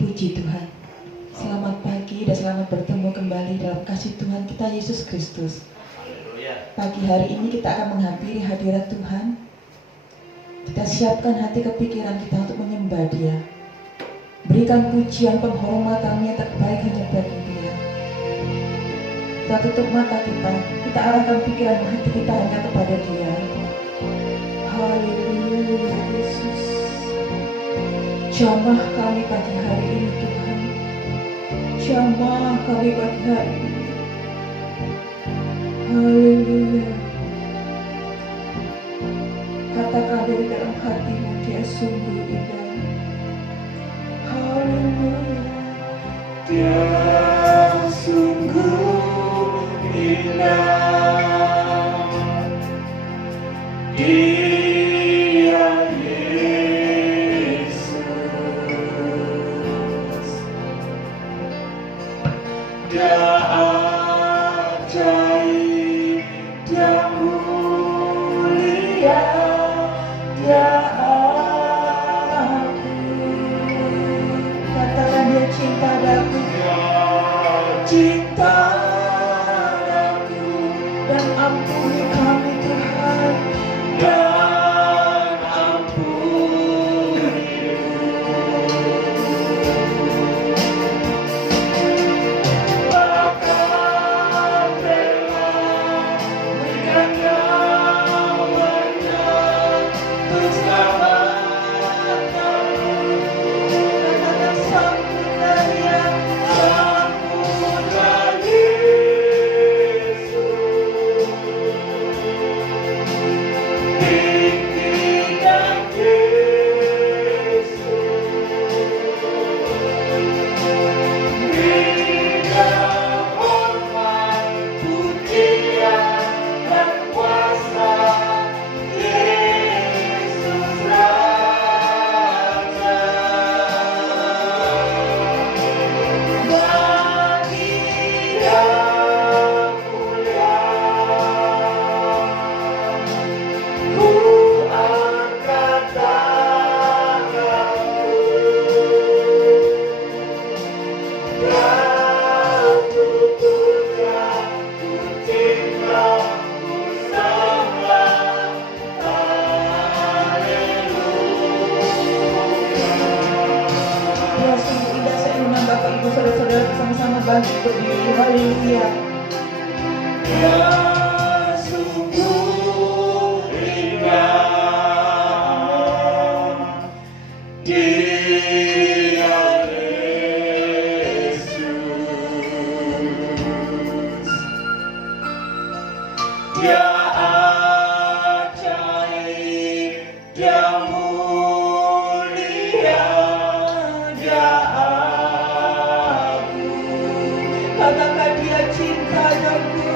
Puji Tuhan. Selamat pagi dan selamat bertemu kembali dalam kasih Tuhan kita Yesus Kristus. Pagi hari ini kita akan menghampiri hadirat Tuhan. Kita siapkan hati kepikiran kita untuk menyembah Dia. Berikan pujian penghormatan yang terbaik hanya bagi Dia. Kita tutup mata kita arahkan pikiran hati kita hanya kepada Dia. Haleluya Yesus. Jamah kami pagi hari ini Tuhan. Jamah kami pagi hari ini. Haleluya. Katakan dari dalam hatimu, Dia sungguh indah. Haleluya. Dia sungguh indah. Dia Yesus. Dia ajaib, Dia mulia, Dia agung. Katakan Dia cinta daku, cinta daku, dan ampuni kami Tuhan, dan ampuni. Bahkan rela berikan nyawanya untuk selamatkan. Katakan sambutlah Dia, sambutlah Yesus. Tinggikan Yesus. Berikan hormat, pujian, dan kuasa Yesus Raja. Bagi Dia mulia, ku angkat tanganku dan ku puja, ku cinta, ku sembah. Haleluya. Sungguh indah. Saya undang Bapak Ibu Saudara-saudara bersama-sama bangkit berdiri. Haleluya. Dia sungguh indah. Dia Yesus. Dia ajaib, Dia mulia, Dia agung. Katakan Dia cinta daku,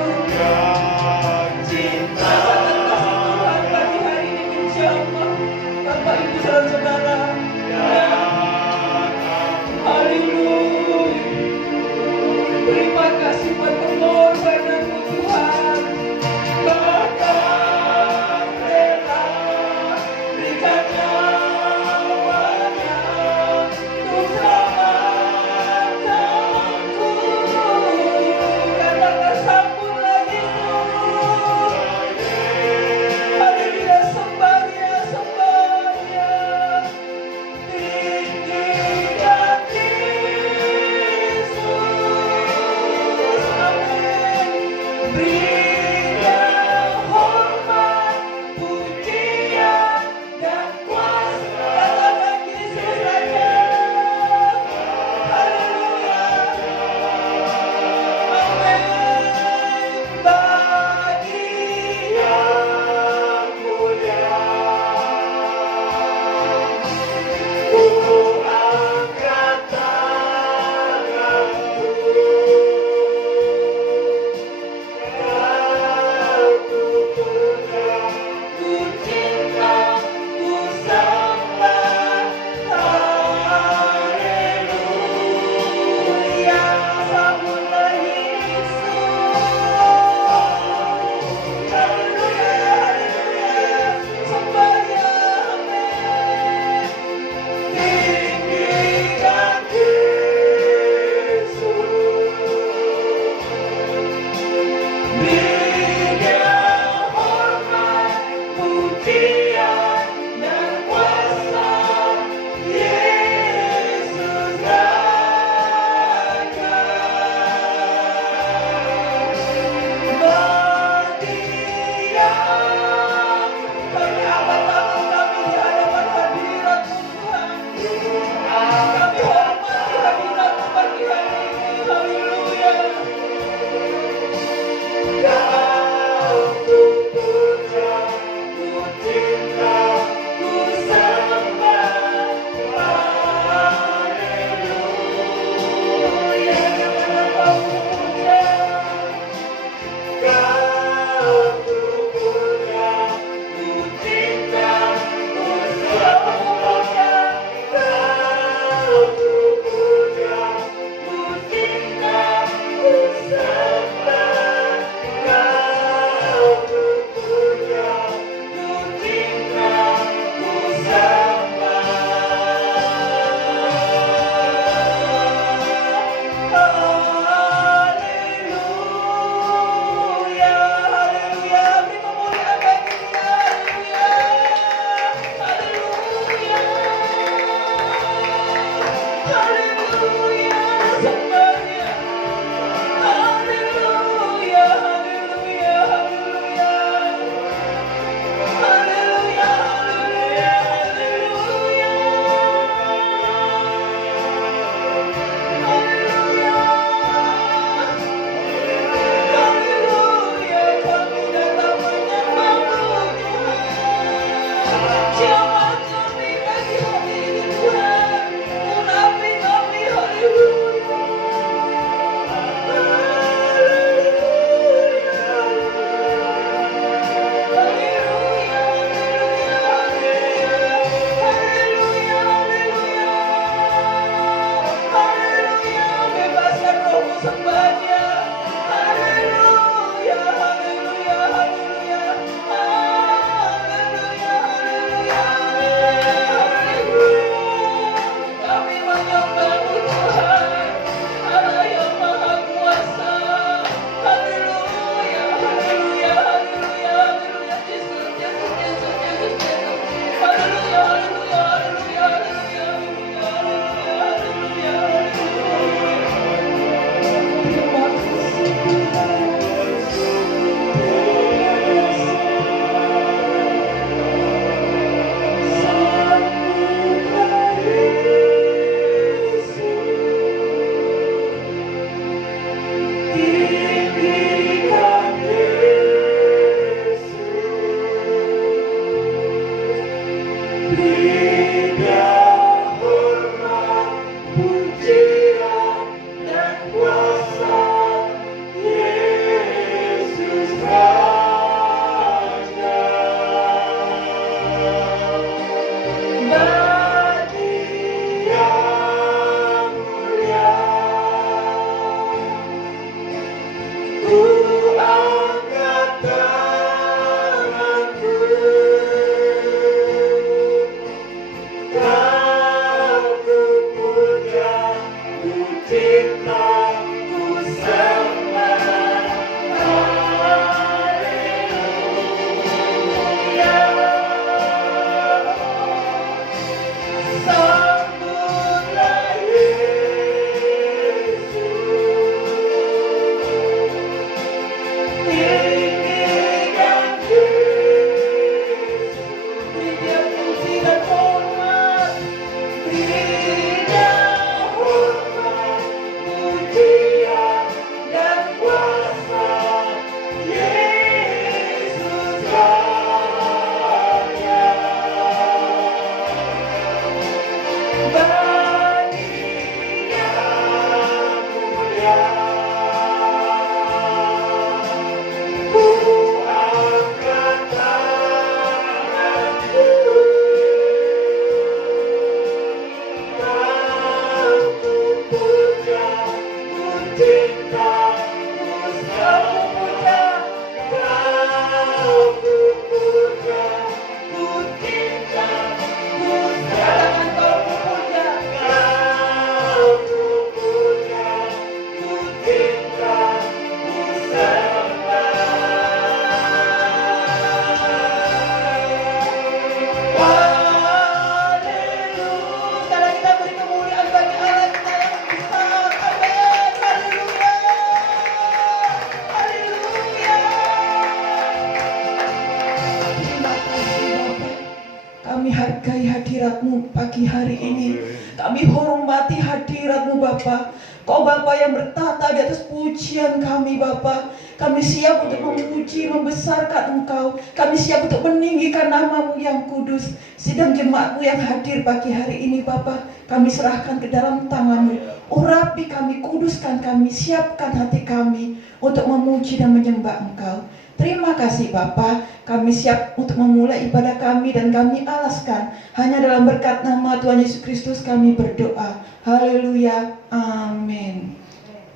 Kami hormati hadirat-Mu Bapa. Kau Bapa yang bertata di atas pujian kami Bapa. Kami siap untuk memuji, membesarkan Engkau. Kami siap untuk meninggikan nama-Mu yang kudus. Sidang jemaat-Mu yang hadir pagi hari ini Bapa, kami serahkan ke dalam tangan-Mu. Urapi kami, kuduskan kami, siapkan hati kami untuk memuji dan menyembah Engkau. Terima kasih Bapa, kami siap untuk memulai ibadah kami dan kami alaskan hanya dalam berkat nama Tuhan Yesus Kristus kami berdoa. Haleluya, amin.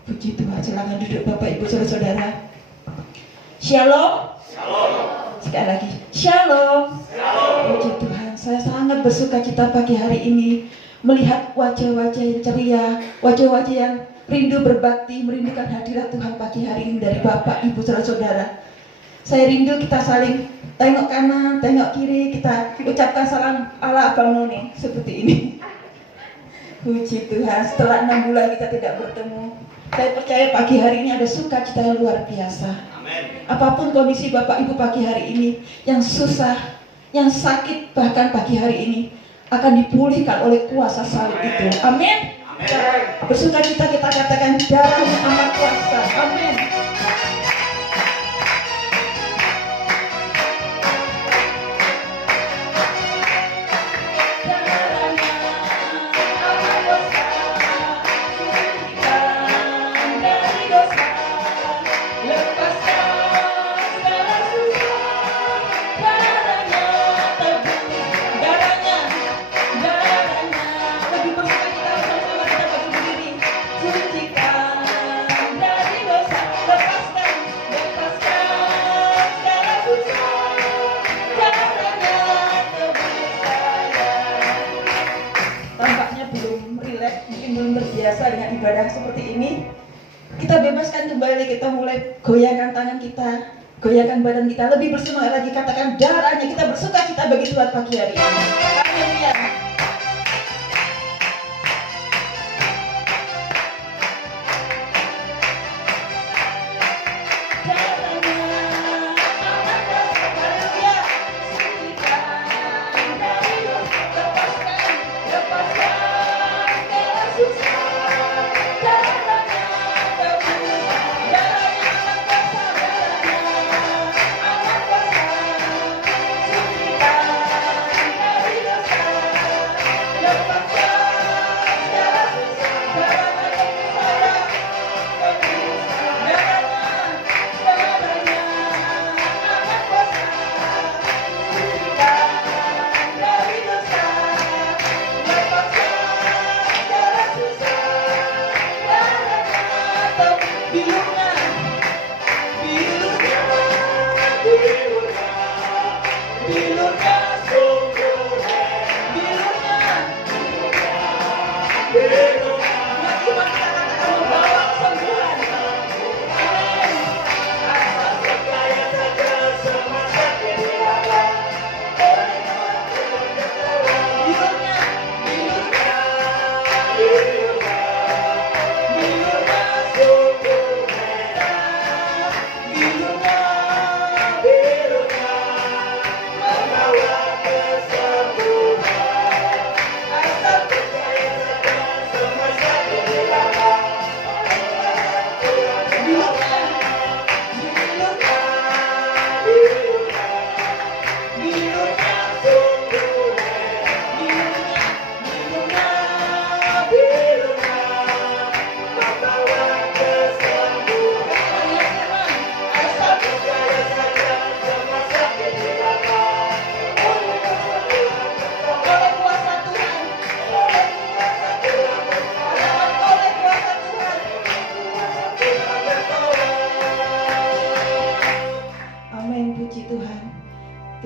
Puji Tuhan, silakan duduk Bapak Ibu Saudara-saudara. Shalom. Shalom. Sekali lagi, Shalom. Shalom. Puji Tuhan, saya sangat bersuka cita pagi hari ini melihat wajah-wajah yang ceria, wajah-wajah yang rindu berbakti, merindukan hadirat Tuhan pagi hari ini dari Bapak Ibu Saudara-saudara. Saya rindu kita saling tengok kanan, tengok kiri, kita ucapkan salam ala Abang Noni seperti ini. Puji Tuhan, setelah 6 bulan kita tidak bertemu, saya percaya pagi hari ini ada sukacita yang luar biasa. Amen. Apapun kondisi Bapak Ibu pagi hari ini, yang susah, yang sakit, bahkan pagi hari ini akan dipulihkan oleh kuasa salib itu. Amin. Bersukacita kita katakan darahnya amat kuasa. Amin. Dengan ibadah seperti ini, kita bebaskan kembali, kita mulai goyangkan tangan kita, goyangkan badan kita, lebih bersemangat lagi, katakan darahnya, kita bersuka cita bagi Tuhan pagi hari ini. Haleluya.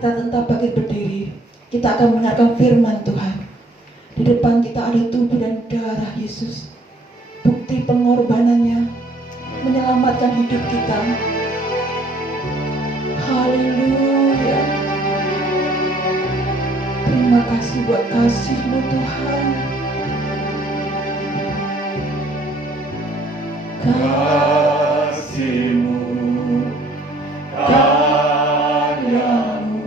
Kita tetap bangkit berdiri. Kita akan mendengarkan firman Tuhan. Di depan kita ada tubuh dan darah Yesus. Bukti pengorbanannya menyelamatkan hidup kita. Haleluya. Terima kasih buat kasih-Mu Tuhan. Kasih-Mu, karya-Mu,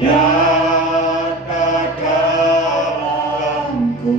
nyata dalamku.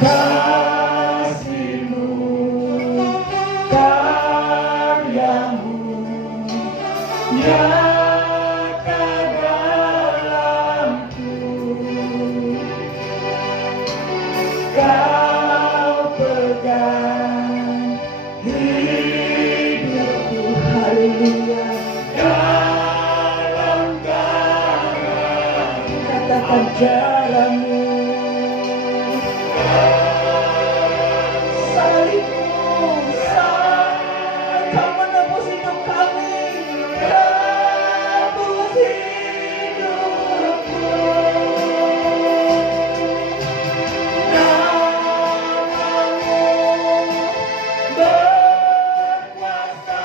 kasih-Mu, karya-Mu nyata dalamku. Kau pegang hidupku, Haleluya. dalam tangan. Katakan jalanmu, salibmu, Kau menebus hidup kami, Tebus hidupku, namamu berkuasa,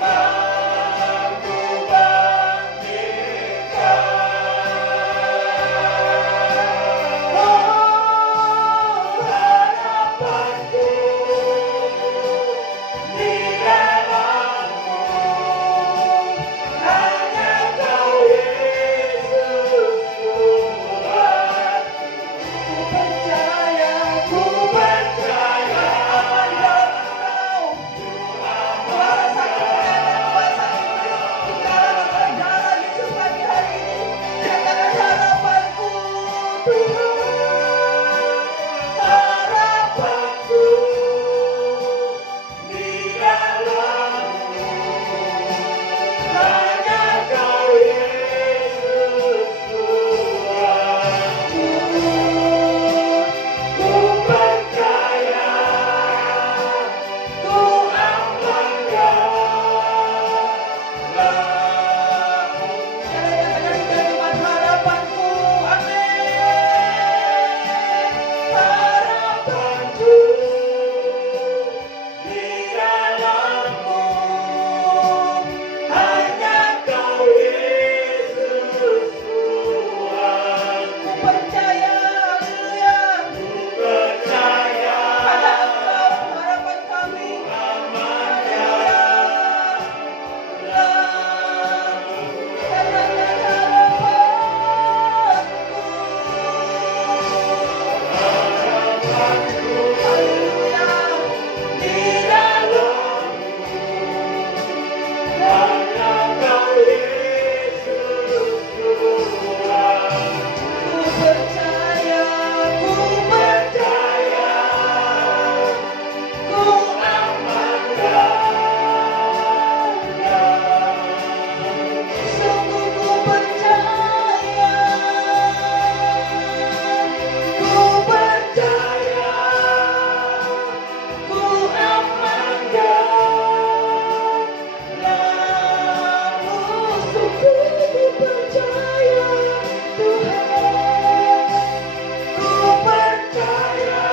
mampu bangkitkan. Oh, harapanku di dalam-Mu, hanya Kau Yesus Tuhan. ku percaya, Ku percaya aman di dalam Engkau. Kuasa sakit dan kuasa hidup di dalam oleh darah Yesus pagi hari ini. Katakan harapanku, Tuhan. harapanku di dalam-Mu, hanya Kau Yesus Tuhan. Ku percaya, ku amankan lalu. Katakan cuma harapanku, amin. Harapanku di dalam-Mu, hanya Kau Yesus Tuhan. Ku percaya, haleluya. Ku percaya Pada Engkau harapan kami. amannya Katakan harapanku. Haleluya. di dalam-Mu, hanya Kau Yesus Tuhan. Ku percaya, Ku percaya, ku amankannya. sungguh ku percaya. Ku percaya, ku amankannya. Sungguh ku percaya, Tuhan. Ku percaya,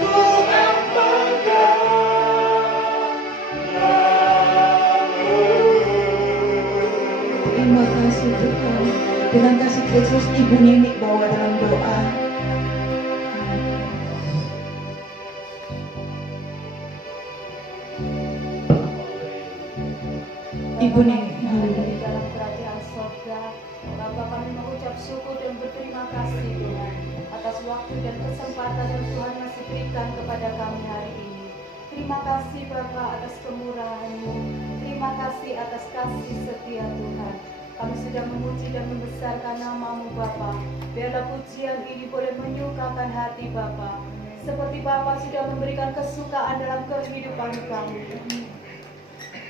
ku amankannya. Terima kasih Tuhan. Dengan kasih Kristus Ibu Nini bawa dalam doa. Ibu Nini, haleluya. di dalam kerajaan sorga. Bapa, kami mengucap syukur dan berterima kasih Tuhan atas waktu dan kesempatan yang Tuhan masih berikan kepada kami hari ini. Terima kasih Bapa atas kemurahan-Mu. Terima kasih atas kasih setia Tuhan. Kami sudah memuji dan membesarkan nama-Mu Bapa. Biarlah pujian ini boleh menyukakan hati Bapa. Seperti Bapa sudah memberikan kesukaan dalam kehidupan kami.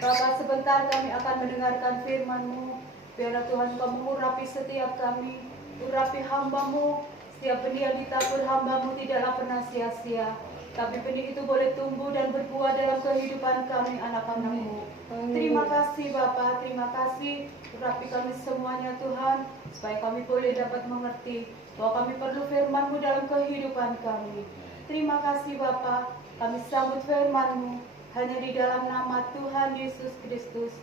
Bapa, sebentar kami akan mendengarkan firman-Mu. Biarlah Tuhan Kau mengurapi setiap kami, urapi hamba-Mu. Setiap benih yang ditabur hamba-Mu tidaklah pernah sia-sia, tapi benih itu boleh tumbuh dan berbuah dalam kehidupan kami anak-anak-Mu. Terima kasih Bapa, terima kasih. Urapi kami semuanya Tuhan, supaya kami boleh dapat mengerti bahwa kami perlu firman-Mu dalam kehidupan kami. Terima kasih Bapa, kami sambut firman-Mu hanya di dalam nama Tuhan Yesus Kristus,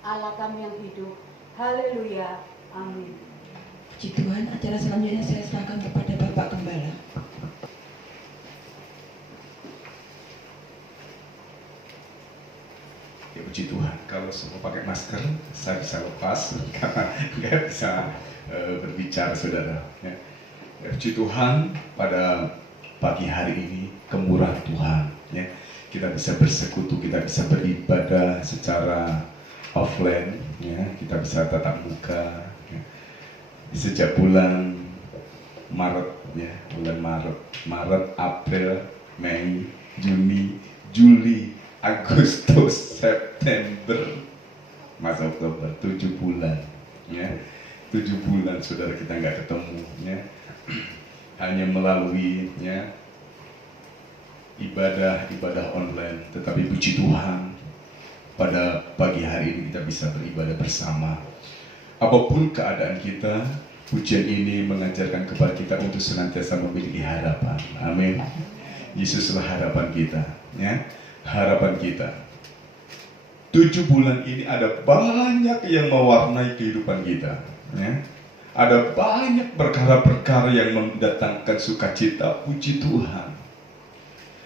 Allah kami yang hidup. Haleluya. Amin. Puji Tuhan, acara selanjutnya saya serahkan kepada Bapak Gembala. Ya puji Tuhan, kalau semua pakai masker, saya bisa lepas karena nggak bisa berbicara, saudara. Ya. Puji Tuhan, pada pagi hari ini kemurahan Tuhan, ya, kita bisa bersekutu, kita bisa beribadah secara offline, ya, kita bisa tatap muka, ya. Sejak bulan Maret, ya, bulan Maret, April, Mei, Juni, Juli, Agustus, September, Mas Oktober, 7 bulan, ya. 7 bulan saudara kita nggak ketemu, ya. Hanya melalui, ya, ibadah online. Tetapi puji Tuhan, pada pagi hari ini kita bisa beribadah bersama. Apapun keadaan kita, pujian ini mengajarkan kepada kita untuk senantiasa memiliki harapan. Amin. Yesuslah harapan kita, ya, harapan kita. 7 bulan ini ada banyak yang mewarnai kehidupan kita, ya. Ada banyak perkara-perkara yang mendatangkan sukacita, puji Tuhan.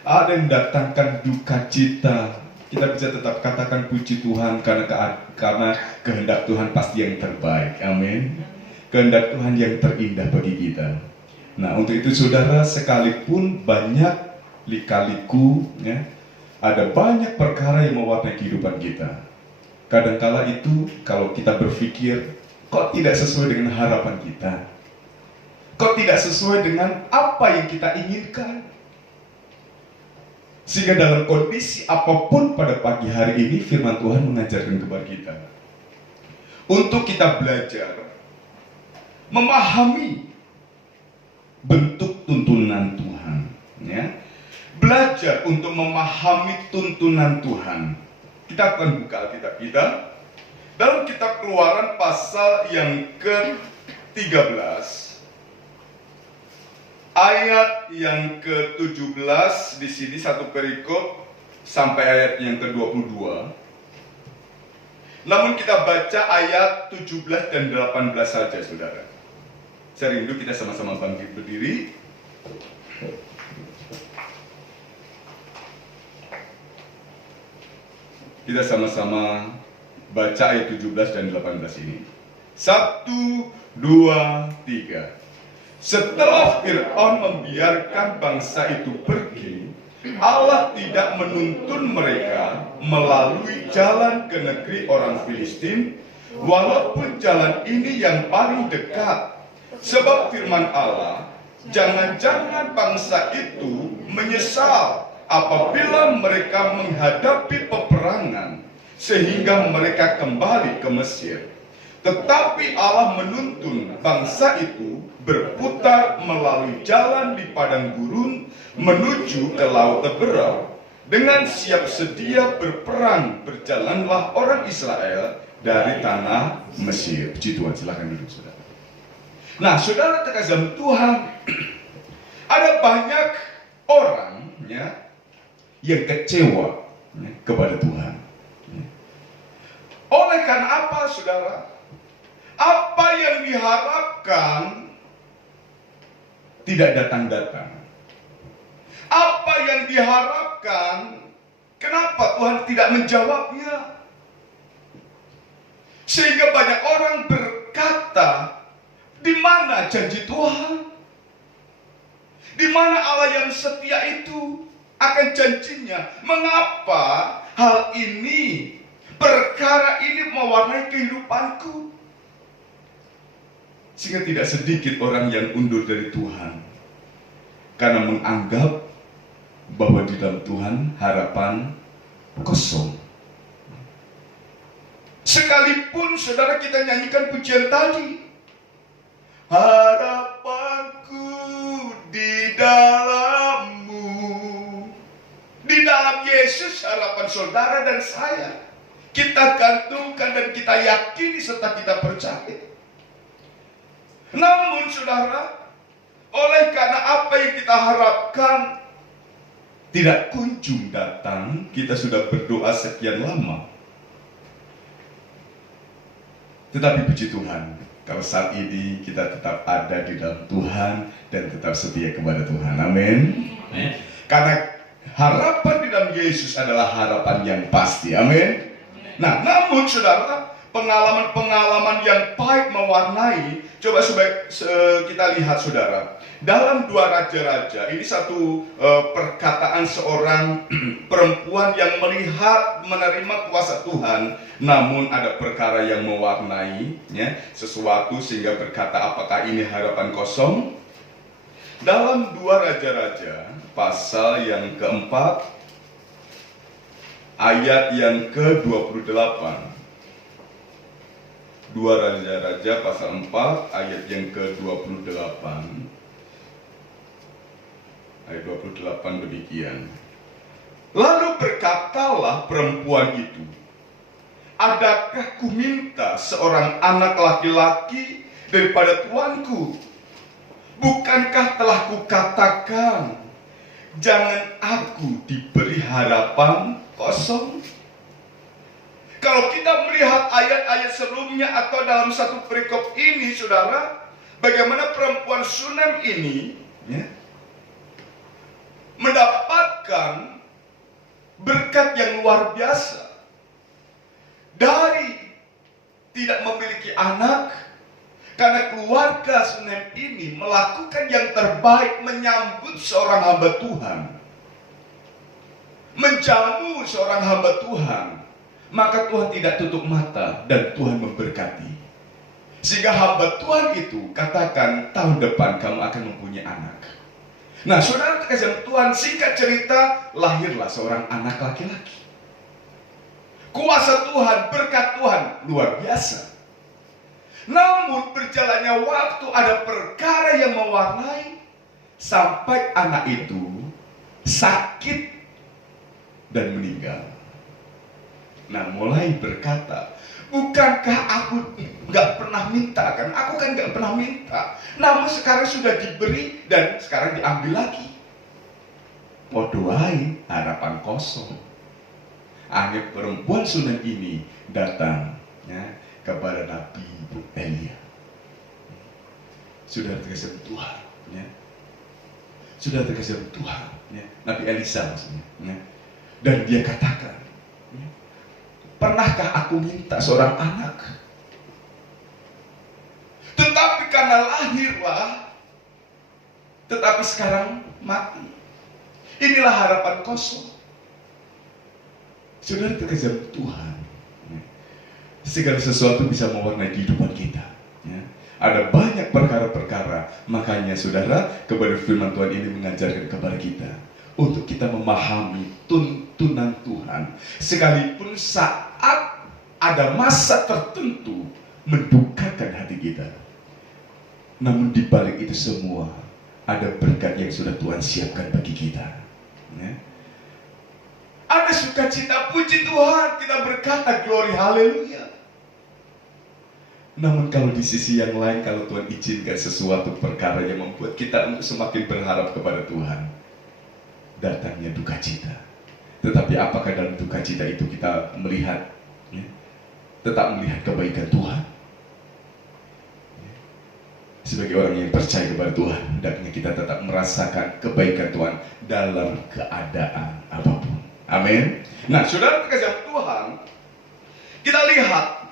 Ada yang mendatangkan duka cita. Kita bisa tetap katakan puji Tuhan karena kehendak Tuhan pasti yang terbaik. Amin. Kehendak Tuhan yang terindah bagi kita. Nah, untuk itu saudara, sekalipun banyak lika-liku, ya, ada banyak perkara yang mewarnai kehidupan kita. Kadangkala itu kalau kita berpikir, kok tidak sesuai dengan harapan kita? Kok tidak sesuai dengan apa yang kita inginkan? Sehingga dalam kondisi apapun pada pagi hari ini, firman Tuhan mengajarkan kepada kita untuk kita belajar memahami bentuk tuntunan Tuhan, ya. Belajar untuk memahami tuntunan Tuhan. Kita akan buka Alkitab kita dalam kitab Keluaran pasal yang ke-13, ayat yang ke-17. Di sini satu perikop sampai ayat yang ke-22. Namun kita baca ayat 17 dan 18 saja, saudara. Saya rindu kita sama-sama bangkit berdiri. Kita sama-sama baca ayat 17 dan 18 ini. 1, 2, 3. Setelah Fir'aun membiarkan bangsa itu pergi, Allah tidak menuntun mereka melalui jalan ke negeri orang Filistin, walaupun jalan ini yang paling dekat. Sebab firman Allah, jangan-jangan bangsa itu menyesal apabila mereka menghadapi peperangan, sehingga mereka kembali ke Mesir. Tetapi Allah menuntun bangsa itu berputar melalui jalan di padang gurun menuju ke laut Teberau. Dengan siap sedia berperang berjalanlah orang Israel dari tanah Mesir. Puji Tuhan, silakan duduk saudara. Nah, saudara terkasih Tuhan, ada banyak orang, ya, yang kecewa, ya, kepada Tuhan. Oleh karena apa, saudara? Apa yang diharapkan tidak datang-datang. Apa yang diharapkan, kenapa Tuhan tidak menjawabnya? Sehingga banyak orang berkata, di mana janji Tuhan? Di mana Allah yang setia itu akan janjinya? Mengapa hal ini, perkara ini mewarnai kehidupanku? Sehingga tidak sedikit orang yang undur dari Tuhan karena menganggap bahwa di dalam Tuhan harapan kosong. Sekalipun saudara kita nyanyikan pujian tadi, harapanku di dalammu, di dalam Yesus harapan saudara dan saya kita gantungkan dan kita yakini serta kita percaya. Namun saudara, oleh karena apa yang kita harapkan tidak kunjung datang, kita sudah berdoa sekian lama. Tetapi puji Tuhan, kalau saat ini kita tetap ada di dalam Tuhan dan tetap setia kepada Tuhan. Amin. Karena harapan di dalam Yesus adalah harapan yang pasti. Amin. Nah, namun saudara, pengalaman-pengalaman yang baik mewarnai, coba kita lihat saudara. Dalam 2 Raja-Raja, ini satu perkataan seorang perempuan yang melihat menerima kuasa Tuhan, namun ada perkara yang mewarnai sesuatu sehingga berkata, apakah ini harapan kosong? Dalam 2 Raja-Raja pasal yang keempat ayat yang ke-28. 2 Raja-Raja pasal 4 ayat yang ke-28. Ayat 28 demikian. Lalu berkatalah perempuan itu, adakah ku minta seorang anak laki-laki daripada tuanku? Bukankah telah kukatakan, jangan aku diberi harapan kosong? Kalau kita melihat ayat-ayat sebelumnya atau dalam satu perikop ini, saudara, bagaimana perempuan Sunem ini mendapatkan berkat yang luar biasa dari tidak memiliki anak, karena keluarga Sunem ini melakukan yang terbaik menyambut seorang hamba Tuhan, menjamu seorang hamba Tuhan. Maka Tuhan tidak tutup mata dan Tuhan memberkati, sehingga hamba Tuhan itu katakan, tahun depan kamu akan mempunyai anak. Nah, saudara terkasih Tuhan, singkat cerita, lahirlah seorang anak laki-laki. Kuasa Tuhan, berkat Tuhan luar biasa. Namun berjalannya waktu, ada perkara yang mewarnai sampai anak itu sakit dan meninggal. Nah, mulai berkata, bukankah aku gak pernah minta kan? Aku kan gak pernah minta. Namun sekarang sudah diberi dan sekarang diambil lagi. Podoai harapan kosong. Akhirnya perempuan Sunem ini datang kepada Nabi Elia. Sudah terkasih Tuhan, sudah terkasih Tuhan, Nabi Elisa maksudnya. Dan dia katakan, pernahkah aku minta seorang anak? Tetapi karena lahirlah, tetapi sekarang mati. Inilah harapan kosong. Saudara terkasih Tuhan, segala sesuatu bisa mewarnai kehidupan kita. Ada banyak perkara-perkara. Makanya saudara, kepada firman Tuhan ini mengajarkan kepada kita untuk kita memahami tuntunan Tuhan, sekalipun saat ada masa tertentu mendukakan hati kita. Namun di balik itu semua ada berkat yang sudah Tuhan siapkan bagi kita. Ada sukacita, puji Tuhan, kita berkata glory haleluya. Namun kalau di sisi yang lain, kalau Tuhan izinkan sesuatu perkara yang membuat kita untuk semakin berharap kepada Tuhan, datangnya duka cita. Tetapi apakah dalam duka cita itu kita melihat, tetap melihat kebaikan Tuhan? Sebagai orang yang percaya kepada Tuhan, hendaknya kita tetap merasakan kebaikan Tuhan dalam keadaan apapun. Amin. Nah, saudara terkasih Tuhan, kita lihat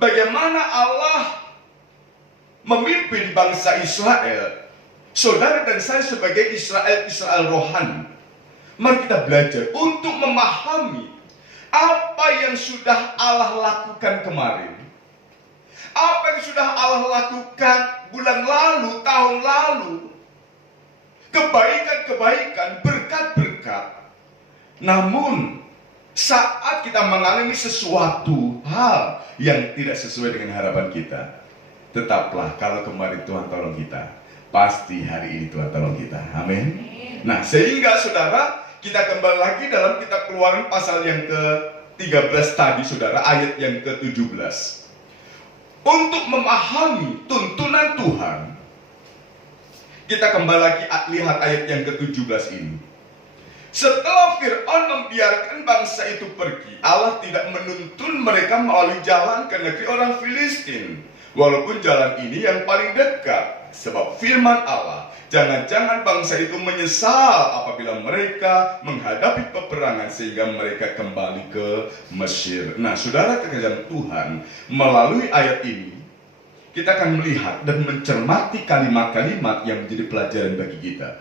bagaimana Allah memimpin bangsa Israel. Saudara dan saya sebagai Israel rohani, mari kita belajar untuk memahami apa yang sudah Allah lakukan kemarin, apa yang sudah Allah lakukan bulan lalu, tahun lalu, kebaikan-kebaikan, berkat-berkat. Namun saat kita mengalami sesuatu hal yang tidak sesuai dengan harapan kita, tetaplah kalau kemarin Tuhan tolong kita, pasti hari ini Tuhan tolong kita. Amin. Nah, sehingga saudara, kita kembali lagi dalam kitab Keluaran pasal yang ke-13 tadi, saudara, ayat yang ke-17. Untuk memahami tuntunan Tuhan, kita kembali lagi lihat ayat yang ke-17 ini. Setelah Fir'aun membiarkan bangsa itu pergi, Allah tidak menuntun mereka melalui jalan ke negeri orang Filistin, walaupun jalan ini yang paling dekat. Sebab firman Allah, jangan-jangan bangsa itu menyesal apabila mereka menghadapi peperangan sehingga mereka kembali ke Mesir. Nah, saudara terkasih Tuhan, melalui ayat ini kita akan melihat dan mencermati kalimat-kalimat yang menjadi pelajaran bagi kita.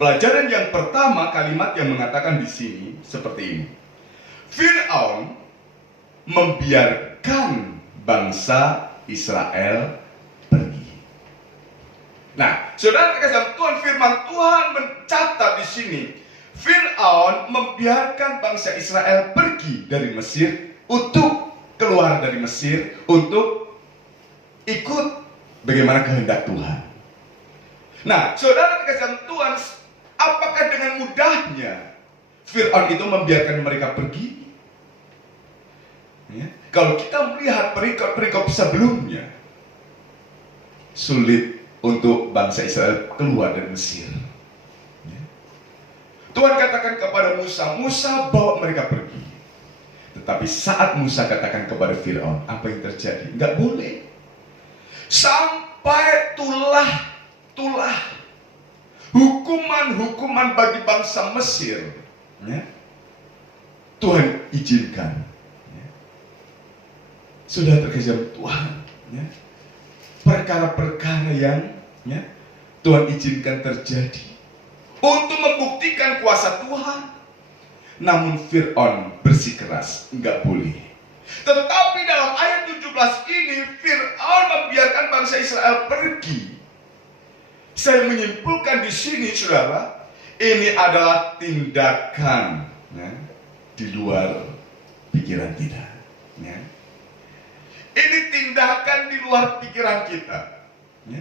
Pelajaran yang pertama, kalimat yang mengatakan di sini seperti ini. Fir'aun membiarkan bangsa Israel pergi. Nah, saudara kasih Tuhan, firman Tuhan mencatat di sini, Fir'aun membiarkan bangsa Israel pergi dari Mesir untuk keluar dari Mesir untuk ikut bagaimana kehendak Tuhan. Nah, saudara kasih Tuhan, apakah dengan mudahnya Fir'aun itu membiarkan mereka pergi? Ya. Kalau kita melihat perikop-perikop sebelumnya, sulit untuk bangsa Israel keluar dari Mesir. Ya. Tuhan katakan kepada Musa, Musa bawa mereka pergi. Tetapi saat Musa katakan kepada Fir'aun, apa yang terjadi? Enggak boleh. Sampai tulah hukuman bagi bangsa Mesir, ya, Tuhan izinkan. Ya. Sudah terkejam Tuhan, ya, perkara-perkara yang, ya, Tuhan izinkan terjadi untuk membuktikan kuasa Tuhan. Namun Fir'aun bersikeras, enggak boleh. Tetapi dalam ayat 17 ini, Fir'aun membiarkan bangsa Israel pergi. Saya menyimpulkan di sini, saudara, ini adalah tindakan, ya, di luar pikiran kita. Ya. Ini tindakan di luar pikiran kita. Ya.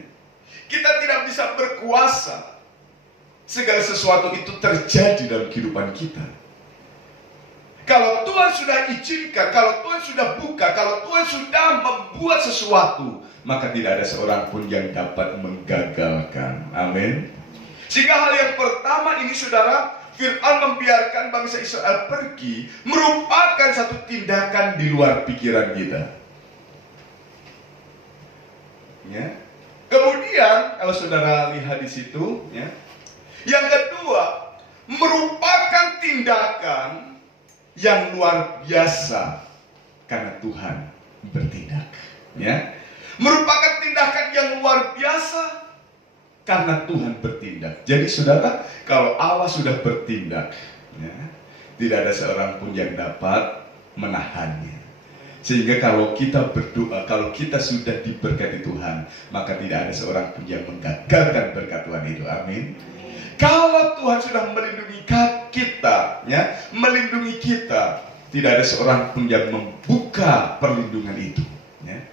Kita tidak bisa berkuasa segala sesuatu itu terjadi dalam kehidupan kita. Kalau Tuhan sudah izinkan, kalau Tuhan sudah buka, kalau Tuhan sudah membuat sesuatu, maka tidak ada seorang pun yang dapat menggagalkan. Amin. Sehingga hal yang pertama ini, saudara, Fir'aun membiarkan bangsa Israel pergi merupakan satu tindakan di luar pikiran kita. Ya. Kemudian kalau saudara lihat di situ, ya, yang kedua merupakan tindakan yang luar biasa karena Tuhan bertindak. Ya. Merupakan tindakan yang luar biasa karena Tuhan bertindak. Jadi saudara, kalau Allah sudah bertindak, ya, tidak ada seorang pun yang dapat menahannya. Sehingga kalau kita berdoa, kalau kita sudah diberkati Tuhan, maka tidak ada seorang pun yang menggagalkan berkat Tuhan itu. Amin. Kalau Tuhan sudah melindungi kita, ya, melindungi kita, tidak ada seorang pun yang membuka perlindungan itu. Ya.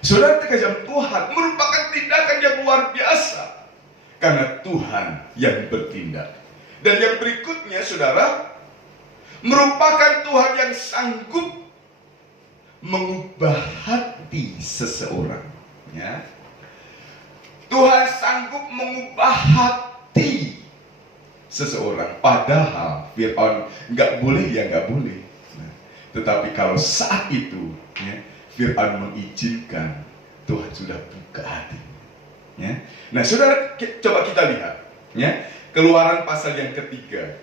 Saudara terkasih Tuhan, merupakan tindakan yang luar biasa karena Tuhan yang bertindak. Dan yang berikutnya, saudara, merupakan Tuhan yang sanggup mengubah hati seseorang. Ya. Tuhan sanggup mengubah hati seseorang. Padahal Fir'aun nggak boleh, ya nggak boleh. Nah, tetapi kalau saat itu, ya, Fir'aun mengizinkan, Tuhan sudah buka hati. Ya. Nah, saudara, coba kita lihat, ya, Keluaran pasal yang ketiga.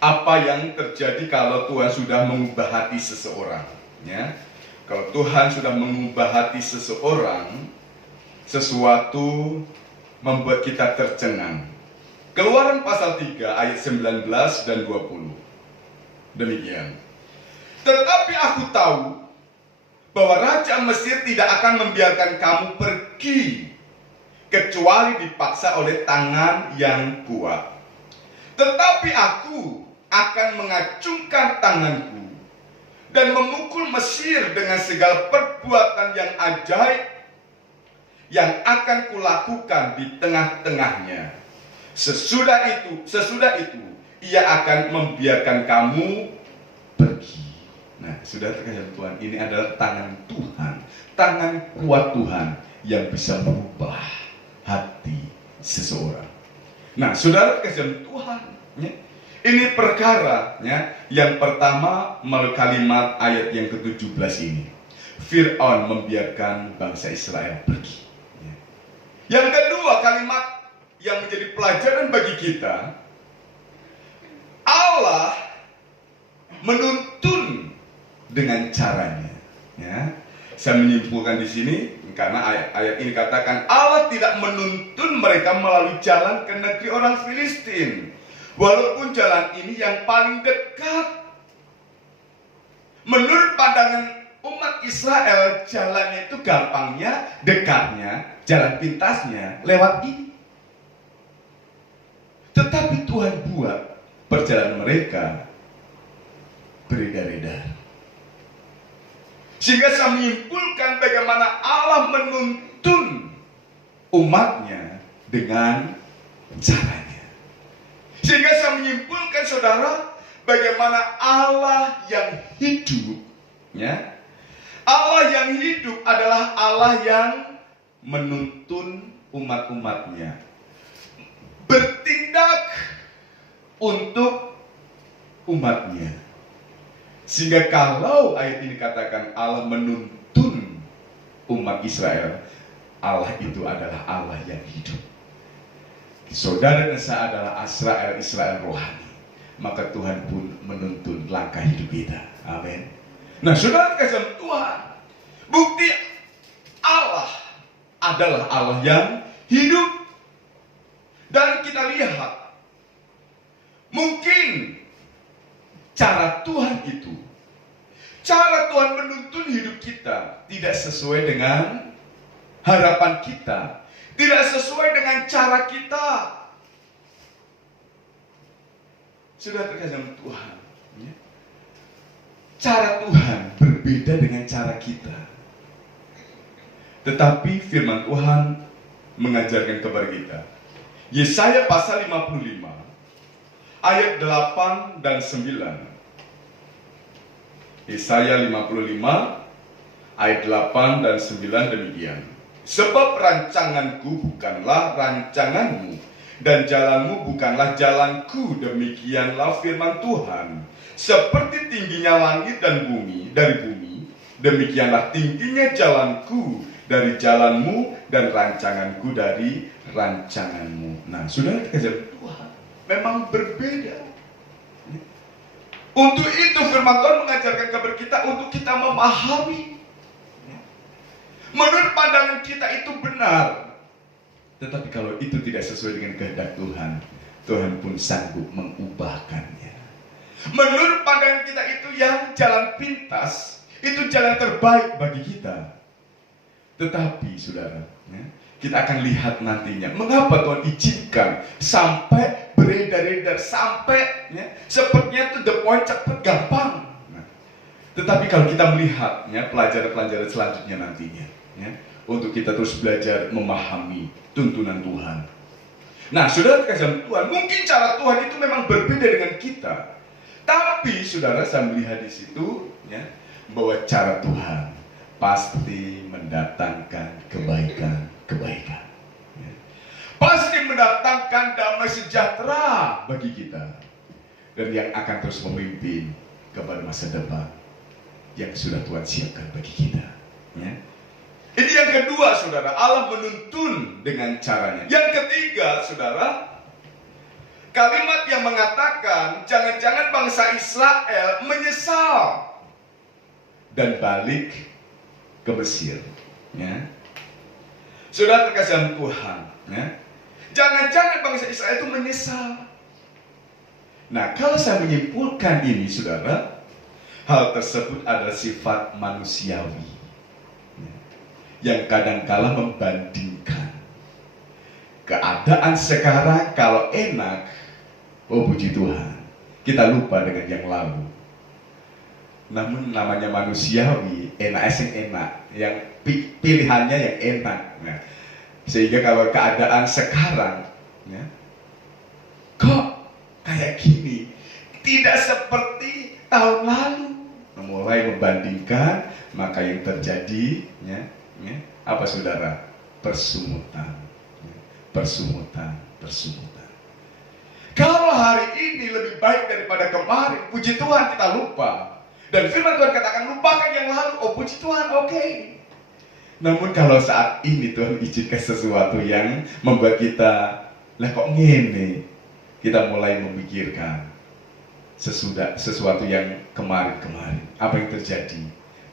Apa yang terjadi kalau Tuhan sudah mengubah hati seseorang? Ya. Kalau Tuhan sudah mengubah hati seseorang, sesuatu membuat kita tercengang. Keluaran pasal 3 ayat 19 dan 20. Demikian. Tetapi aku tahu bahwa Raja Mesir tidak akan membiarkan kamu pergi kecuali dipaksa oleh tangan yang kuat. Tetapi aku akan mengacungkan tanganku dan memukul Mesir dengan segala perbuatan yang ajaib yang akan kulakukan di tengah-tengahnya. Sesudah itu ia akan membiarkan kamu pergi. Nah, sudah terkasih Tuhan, ini adalah tangan Tuhan, tangan kuat Tuhan yang bisa merubah hati seseorang. Nah, saudara terkasih Tuhan, ya, ini perkara, ya, yang pertama melalui kalimat ayat yang ke-17 ini. Fir'aun membiarkan bangsa Israel pergi. Ya. Yang kedua, kalimat yang menjadi pelajaran bagi kita, Allah menuntun dengan caranya. Ya. Saya menyimpulkan di sini karena ayat ini katakan Allah tidak menuntun mereka melalui jalan ke negeri orang Filistin. Walaupun jalan ini yang paling dekat. Menurut pandangan umat Israel, jalannya itu gampangnya, dekatnya, jalan pintasnya lewat ini. Tetapi Tuhan buat perjalanan mereka beredar-edar. Sehingga saya menyimpulkan bagaimana Allah menuntun umatnya dengan caranya. Sehingga saya menyimpulkan saudara, bagaimana Allah yang hidup, ya, Allah yang hidup adalah Allah yang menuntun umat-umatnya bertindak untuk umatnya. Sehingga kalau ayat ini katakan Allah menuntun umat Israel, Allah itu adalah Allah yang hidup. Saudara dan saya adalah Israel rohani, maka Tuhan pun menuntun langkah hidup kita. Amin. Nah, saudara kasih Tuhan, bukti Allah adalah Allah yang hidup. Dan kita lihat, mungkin cara Tuhan itu, cara Tuhan menuntun hidup kita tidak sesuai dengan harapan kita, tidak sesuai dengan cara kita. Sudah terkasih Tuhan, ya? Cara Tuhan berbeda dengan cara kita. Tetapi firman Tuhan mengajarkan kepada kita. Yesaya pasal 55 ayat 8 dan 9. Yesaya 55 ayat 8 dan 9 demikian. Sebab rancanganku bukanlah rancanganmu, dan jalanmu bukanlah jalanku, demikianlah firman Tuhan. Seperti tingginya langit dan bumi dari bumi, demikianlah tingginya jalanku dari jalanmu, dan rancanganku dari rancanganmu. Nah, saudara dikasih Tuhan memang berbeda. Untuk itu firman Tuhan mengajarkan kepada kita untuk kita memahami. Menurut pandangan kita itu benar, tetapi kalau itu tidak sesuai dengan kehendak Tuhan, Tuhan pun sanggup mengubahkannya. Menurut pandangan kita itu yang jalan pintas, itu jalan terbaik bagi kita. Tetapi saudara, kita akan lihat nantinya mengapa Tuhan izinkan sampai beredar-edar, sampai sepertinya itu the point cepat gampang. Tetapi kalau kita melihatnya pelajaran-pelajaran selanjutnya nantinya, untuk kita terus belajar memahami tuntunan Tuhan. Nah, saudara kasih Tuhan, mungkin cara Tuhan itu memang berbeda dengan kita. Tapi saudara, saya melihat di situ bahwa cara Tuhan pasti mendatangkan kebaikan. Pasti mendatangkan damai sejahtera bagi kita, dan yang akan terus memimpin kepada masa depan yang sudah Tuhan siapkan bagi kita. Ini yang kedua, saudara, Allah menuntun dengan caranya. Yang ketiga, saudara, kalimat yang mengatakan jangan-jangan bangsa Israel menyesal dan balik ke Mesir. Saudara terkasih Tuhan, jangan-jangan bangsa Israel itu menyesal. Nah, kalau saya menyimpulkan ini, saudara, hal tersebut adalah sifat manusiawi yang kadangkala membandingkan keadaan sekarang. Kalau enak, oh puji Tuhan, kita lupa dengan yang lalu. Namun namanya manusiawi, enak, yang pilihannya yang enak. Sehingga kalau keadaan sekarang kok kayak gini, tidak seperti tahun lalu, mulai membandingkan, maka yang terjadi apa saudara? Persumutan. Kalau hari ini lebih baik daripada kemarin, puji Tuhan, kita lupa. Dan firman Tuhan katakan lupakan yang lalu, oh puji Tuhan, oke. Namun kalau saat ini Tuhan izinkan sesuatu yang membuat kita, lah kok ngene, kita mulai memikirkan sesuatu yang kemarin-kemarin, apa yang terjadi.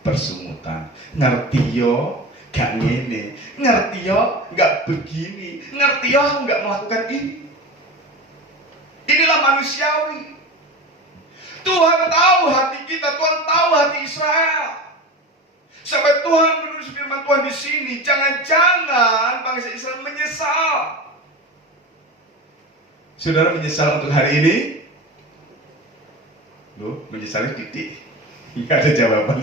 bersungutan. Ngerti yo gak ngene, ngerti yo gak begini, ngerti yo gak melakukan ini. Inilah manusiawi. Tuhan tahu hati kita, Tuhan tahu hati Israel. Sampai Tuhan menulis firman Tuhan di sini, jangan-jangan bangsa Israel menyesal. Saudara menyesal untuk hari ini? Loh, menyesal titik. Nggak ada jawaban.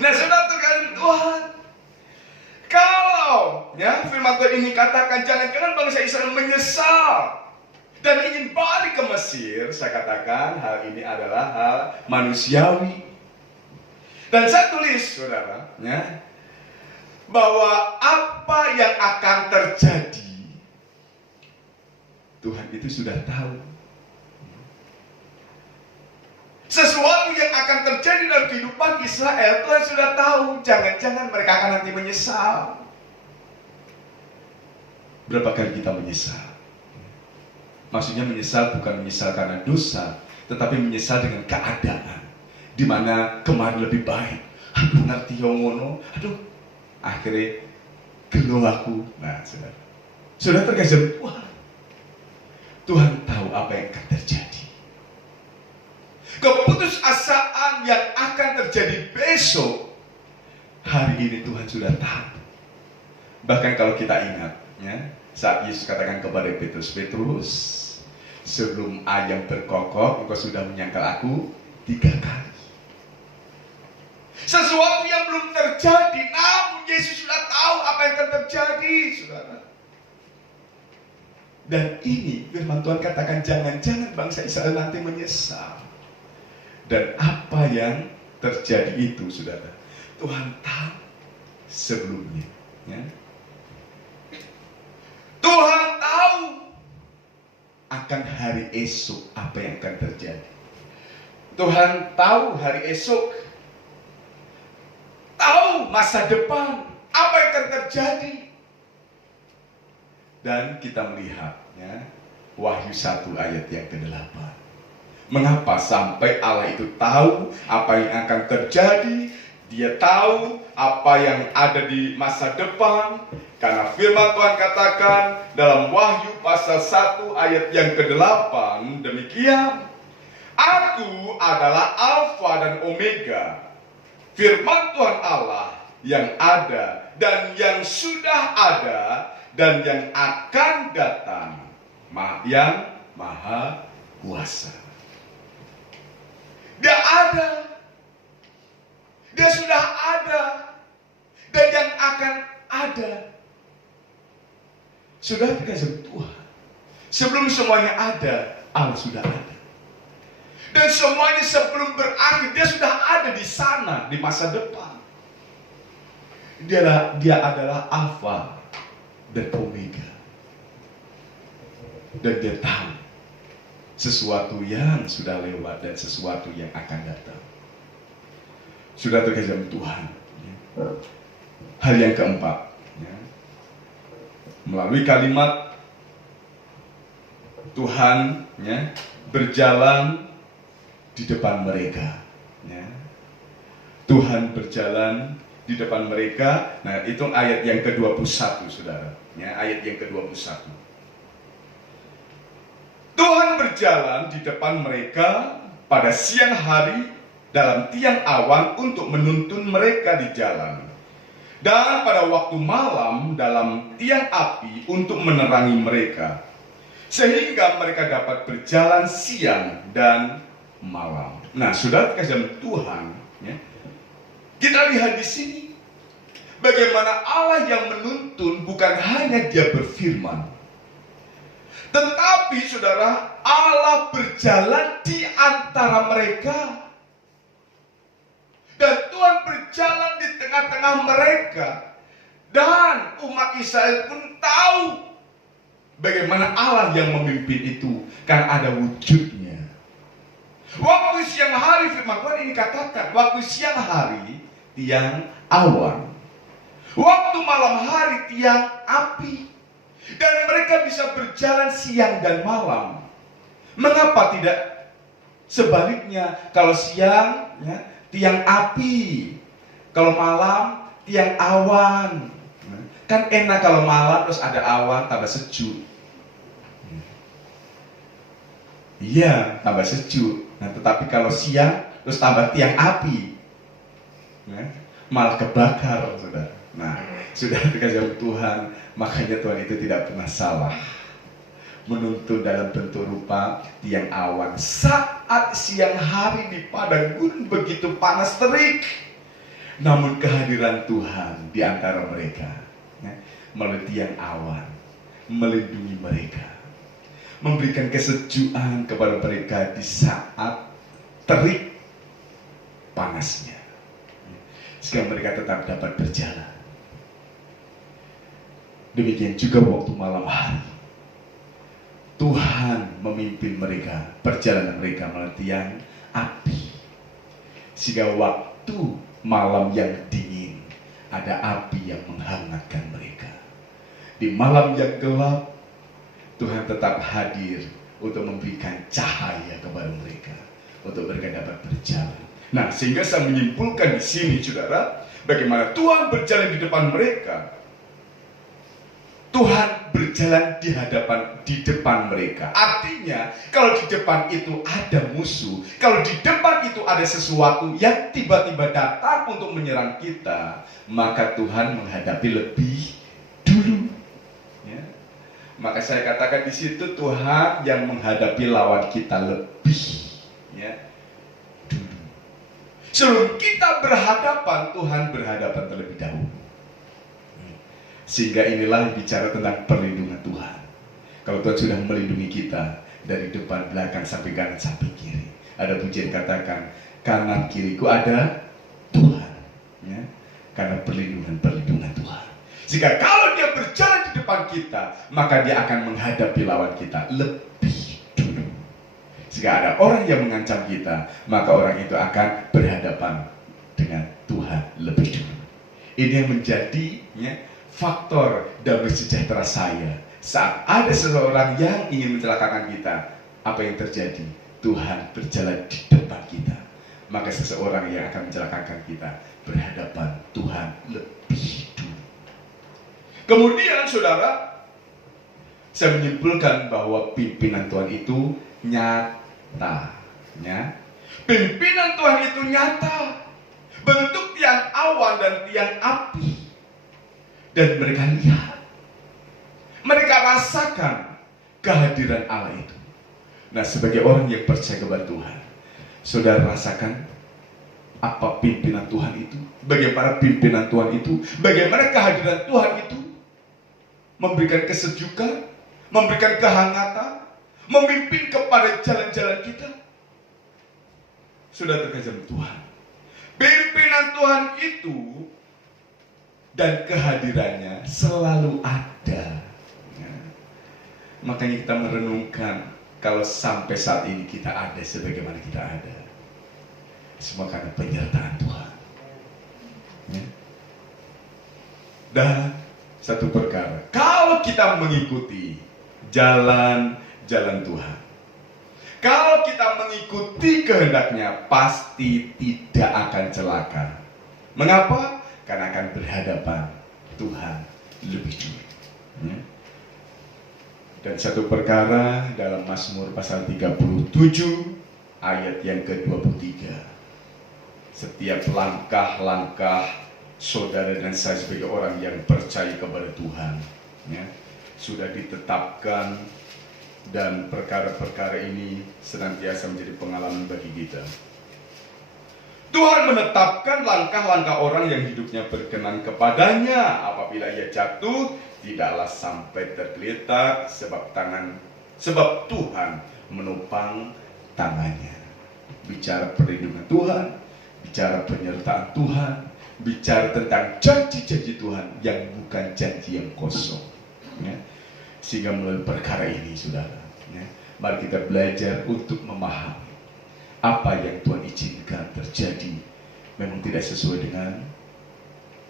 Nah, saudara terkait Tuhan, kalau ya firman Tuhan ini katakan jangan-jangan bangsa Israel menyesal dan ingin balik ke Mesir, saya katakan hal ini adalah hal manusiawi. Dan saya tulis, saudara, ya, bahwa apa yang akan terjadi, Tuhan itu sudah tahu. Sesuatu yang akan terjadi dalam kehidupan Israel, Tuhan sudah tahu. Jangan-jangan mereka akan nanti menyesal. Berapa kali kita menyesal? Maksudnya menyesal bukan menyesal karena dosa, tetapi menyesal dengan keadaan di mana kemarin lebih baik. Aduh, ngerti yang ngono. Aduh, akhirnya gelo aku. Nah, saudara, sudah terkesan. Wah, Tuhan tahu apa yang akan terjadi. Keputusasaan yang akan terjadi besok, hari ini Tuhan sudah tahu. Bahkan kalau kita ingat, ya, saat Yesus katakan kepada Petrus, Petrus, sebelum ayam berkokok, engkau sudah menyangkal aku 3 kali. Sesuatu yang belum terjadi, namun Yesus sudah tahu apa yang akan terjadi, saudara. Dan ini firman Tuhan katakan jangan-jangan bangsa Israel nanti menyesal. Dan apa yang terjadi itu, saudara, Tuhan tahu sebelumnya. Ya. Tuhan tahu akan hari esok apa yang akan terjadi. Tuhan tahu hari esok, tahu masa depan apa yang akan terjadi. Dan kita melihat, ya, Wahyu 1 ayat yang ke-8. Mengapa sampai Allah itu tahu apa yang akan terjadi? Dia tahu apa yang ada di masa depan. Karena firman Tuhan katakan dalam Wahyu pasal 1 ayat yang ke-8 demikian. Aku adalah Alfa dan Omega, firman Tuhan Allah yang ada dan yang sudah ada dan yang akan datang, yang Maha Kuasa. Dia ada, dia sudah ada, dan yang akan ada. Sudah dikasih Tuhan. Sebelum semuanya ada, Allah sudah ada. Dan semuanya sebelum berakhir, dia sudah ada di sana, di masa depan. Dia adalah Alfa dan Omega. Dan dia tahu sesuatu yang sudah lewat dan sesuatu yang akan datang. Sudah terkesan Tuhan. Hal yang keempat, ya, melalui kalimat Tuhan, ya, berjalan di depan mereka, ya. Tuhan berjalan di depan mereka. Nah, itu ayat yang ke-21, saudara, ya, ayat yang ke-21. Tuhan berjalan di depan mereka pada siang hari dalam tiang awan untuk menuntun mereka di jalan, dan pada waktu malam dalam tiang api untuk menerangi mereka, sehingga mereka dapat berjalan siang dan malam. Nah, saudara kasih Tuhan, ya, kita lihat di sini bagaimana Allah yang menuntun bukan hanya Dia berfirman, tetapi saudara, Allah berjalan di antara mereka. Dan Tuhan berjalan di tengah-tengah mereka. Dan umat Israel pun tahu bagaimana Allah yang memimpin itu, karena ada wujudnya. Waktu siang hari, firman Tuhan ini katakan, waktu siang hari tiang awan, waktu malam hari tiang api. Dan mereka bisa berjalan siang dan malam. Mengapa tidak sebaliknya? Kalau siang, ya, tiang api, Kalau malam tiang awan. Kan enak kalau malam terus ada awan tambah sejuk. Iya, tambah sejuk. Nah, tetapi kalau siang terus tambah tiang api, malah kebakar, saudara. Nah, sudah dikasih Tuhan, makanya Tuhan itu tidak pernah salah menuntun dalam bentuk rupa tiang awan. Saat siang hari di padang gurun begitu panas terik, namun kehadiran Tuhan di antara mereka, melalui tiang awan, melindungi mereka, memberikan kesejukan kepada mereka di saat terik panasnya, sehingga mereka tetap dapat berjalan. Demikian juga waktu malam hari, Tuhan memimpin mereka, perjalanan mereka melalui tiang api, sehingga waktu malam yang dingin ada api yang menghangatkan mereka. Di malam yang gelap, Tuhan tetap hadir untuk memberikan cahaya kepada mereka, untuk mereka dapat berjalan. Nah, sehingga saya menyimpulkan di sini, saudara, bagaimana Tuhan berjalan di depan mereka. Tuhan berjalan di depan mereka. Artinya, kalau di depan itu ada musuh, kalau di depan itu ada sesuatu yang tiba-tiba datang untuk menyerang kita, maka Tuhan menghadapi lebih dulu. Ya. Maka saya katakan di situ Tuhan yang menghadapi lawan kita lebih, ya, dulu. Sebelum kita berhadapan, Tuhan berhadapan terlebih dahulu. Sehingga inilah bicara tentang perlindungan Tuhan. Kalau Tuhan sudah melindungi kita dari depan, belakang, sampai kanan, sampai kiri. Ada pujian katakan, kanan kiriku ada Tuhan, ya? Karena perlindungan Tuhan. Jika kalau dia berjalan di depan kita, maka dia akan menghadapi lawan kita lebih dulu. Jika ada orang yang mengancam kita, maka orang itu akan berhadapan dengan Tuhan lebih dulu. Ini yang menjadi, ya, faktor damai sejahtera saya. Saat ada seseorang yang ingin mencelakakan kita, apa yang terjadi? Tuhan berjalan di depan kita. Maka seseorang yang akan mencelakakan kita berhadapan Tuhan lebih dulu. Kemudian, saudara, saya menyimpulkan bahwa pimpinan Tuhan itu nyata, ya. Pimpinan Tuhan itu nyata, bentuk tiang awan dan tiang api. Dan mereka lihat, mereka rasakan kehadiran Allah itu. Nah, sebagai orang yang percaya kepada Tuhan, saudara rasakan apa pimpinan Tuhan itu? Bagaimana pimpinan Tuhan itu? Bagaimana kehadiran Tuhan itu? Memberikan kesejukan, memberikan kehangatan, memimpin kepada jalan-jalan kita. Sudah terkasih Tuhan, pimpinan Tuhan itu dan kehadirannya selalu ada, ya. Makanya kita merenungkan, kalau sampai saat ini kita ada sebagaimana kita ada, semua karena penyertaan Tuhan, ya. Dan satu perkara, kalau kita mengikuti jalan-jalan Tuhan, kalau kita mengikuti kehendaknya, pasti tidak akan celaka. Mengapa? Karena akan berhadapan Tuhan lebih dulu, ya. Dan satu perkara dalam Mazmur pasal 37 ayat yang ke-23, setiap langkah-langkah saudara dan saya sebagai orang yang percaya kepada Tuhan, ya, sudah ditetapkan, dan perkara-perkara ini senantiasa menjadi pengalaman bagi kita. Tuhan menetapkan langkah-langkah orang yang hidupnya berkenan kepadanya. Apabila ia jatuh, tidaklah sampai tergeletak, sebab Tuhan menopang tangannya. Bicara perlindungan Tuhan, bicara penyertaan Tuhan, bicara tentang janji-janji Tuhan yang bukan janji yang kosong, ya. Sehingga melalui perkara ini, saudara, ya, mari kita belajar untuk memahami apa yang Tuhan izinkan terjadi memang tidak sesuai dengan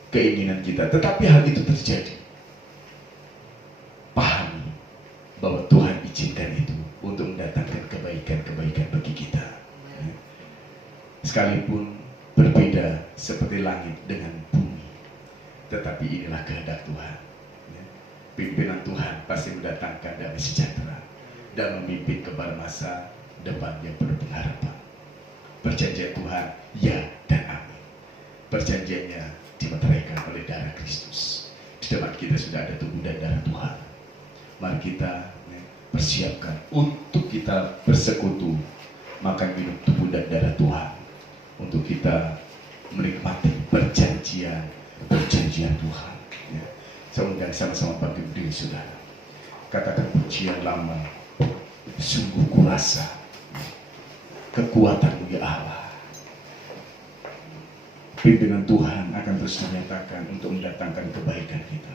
keinginan kita, tetapi hal itu terjadi. Pahami bahwa Tuhan izinkan itu untuk mendatangkan kebaikan-kebaikan bagi kita, ya. Sekalipun berbeda seperti langit dengan Tetapi inilah kehendak Tuhan. Ya. Pimpinan Tuhan pasti mendatangkan damai sejahtera dan memimpin kepada masa depan yang penuh pengharapan. Perjanjian Tuhan, ya dan amin. Perjanjiannya dimeteraikan oleh darah Kristus. Di depan kita sudah ada tubuh dan darah Tuhan. Mari kita persiapkan untuk kita bersekutu, makan minum tubuh dan darah Tuhan, untuk kita menikmati perjanjian Tuhan. Ya. Saya undang sama-sama bangkit berdiri, saudara. Katakan pujian lama, sungguh kurasa kekuatan-Mu ya Allah. Pimpinan Tuhan akan terus dinyatakan untuk mendatangkan kebaikan kita.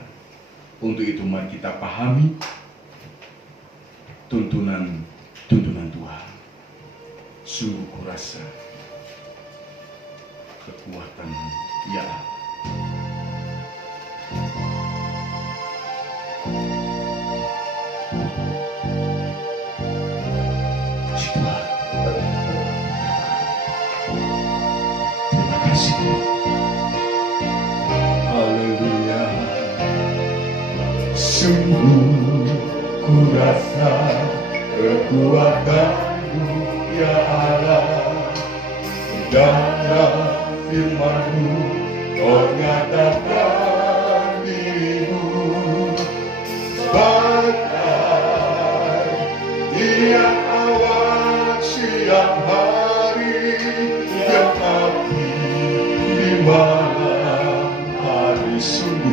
Untuk itu mari kita pahami tuntunan Tuhan. Sungguh kurasa kekuatan ya Allah. Tuhan, terima kasih. Haleluya. Sungguh kurasa kekuatan-Mu ya Allah. Dalam firman-Mu Kau nyatakan diri-Mu sebagai tiang awan siang hari yang api di malam hari. Sungguh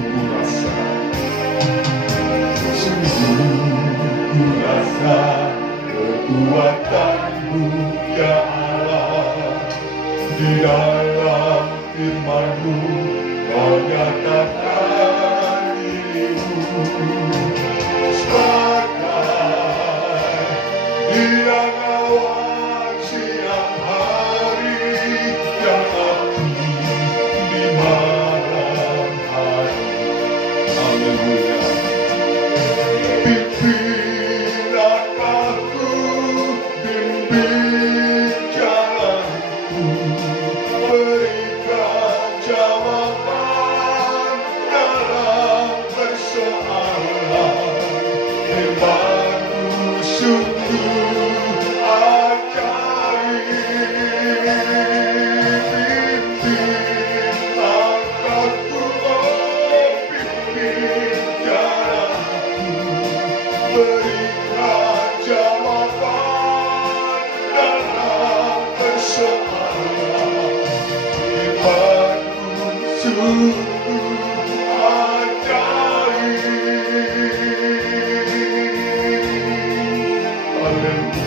kurasa kekuatan-Mu ya Allah. Di dalam firman-Mu Kau nyatakan diri-Mu sebagai tiang awan siang hari yang api di malam hari. Haleluya. Pimpin langkahku, bimbing jalanku, berikan jawaban dalam persoalan. Firman-Mu sungguh ajaib. Pimpin langkahku, bimbing jalanku, berikan jawaban dalam persoalan. Firman-Mu sungguh ajaib. Haleluya.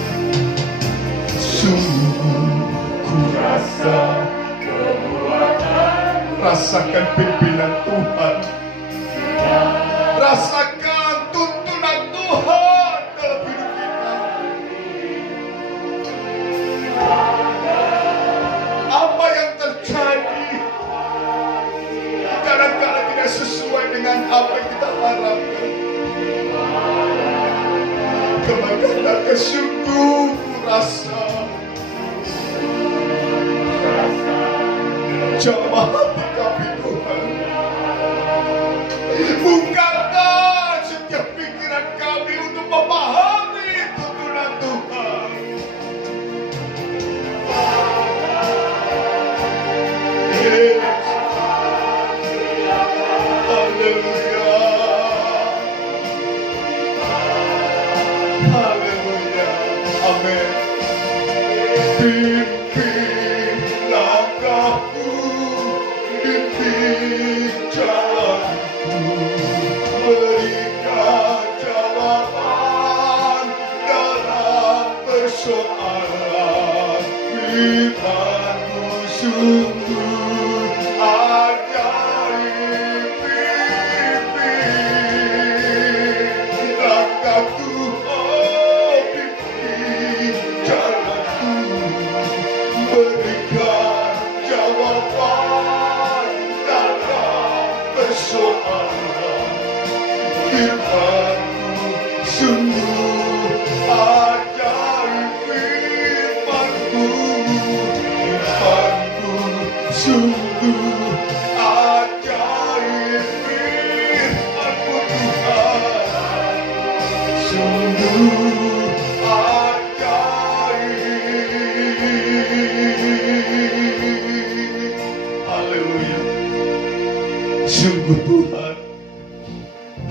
Sungguh kurasa kekuatan. Rasakan pimpinan Tuhan. Rasakan tuntunan Tuhan dalam hidup kita. Apa yang terjadi kadang-kadang tidak sesuai dengan apa yang kita harapkan. Kemana sungguh kurasa jamah hati kami Tuhan. Bukankah setiap pikiran kami untuk memahami tuntunan Tuhan. Yesus. Haleluya. Haleluya. Amin. Pimpin langkahku, bimbing jalanku, berikan jawaban dalam persoalan. Firman-Mu sungguh ajaib. Pimpin langkahku, oh bimbing jalanku, berikan jawaban dalam persoalan. Firman-Mu sungguh ajaib. Firman-Mu sungguh ajaib. Sungguh Tuhan,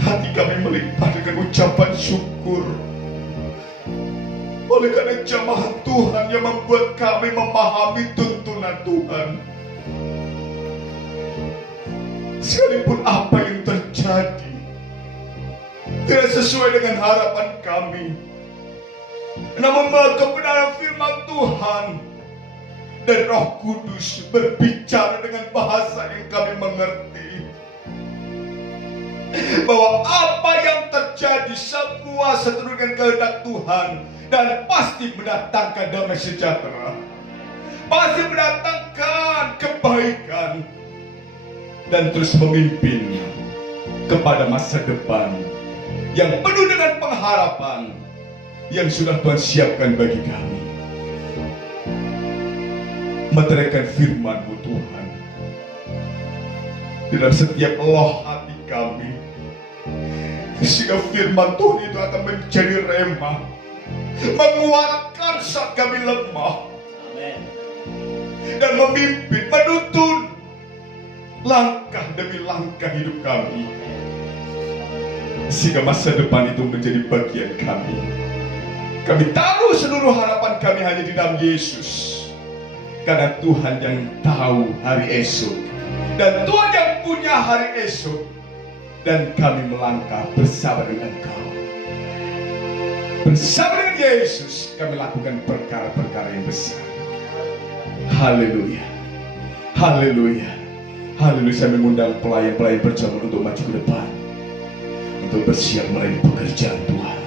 hati kami melimpah dengan ucapan syukur. Oleh karena jamahan Tuhan yang membuat kami memahami tuntunan Tuhan. Sekalipun apa yang terjadi tidak sesuai dengan harapan kami, namun kebenaran firman Tuhan dan Roh Kudus berbicara dengan bahasa yang kami mengerti, bahwa apa yang terjadi semua seturut dengan kehendak Tuhan dan pasti mendatangkan damai sejahtera, pasti mendatangkan kebaikan dan terus memimpin kepada masa depan yang penuh dengan pengharapan yang sudah Tuhan siapkan bagi kami. Meteraikan firman-Mu Tuhan dalam setiap loh hati kami, sehingga firman Tuhan itu akan menjadi rema, menguatkan saat kami lemah. Amen. Dan memimpin, menuntun langkah demi langkah hidup kami, sehingga masa depan itu menjadi bagian kami. Kami tahu seluruh harapan kami hanya di dalam Yesus, karena Tuhan yang tahu hari esok dan Tuhan yang punya hari esok, dan kami melangkah bersama dengan Engkau. Bersama dengan Yesus kami lakukan perkara-perkara yang besar. Haleluya, haleluya, haleluya. Saya mengundang pelayan-pelayan berjalan untuk maju ke depan, untuk bersiap meraih pekerjaan Tuhan.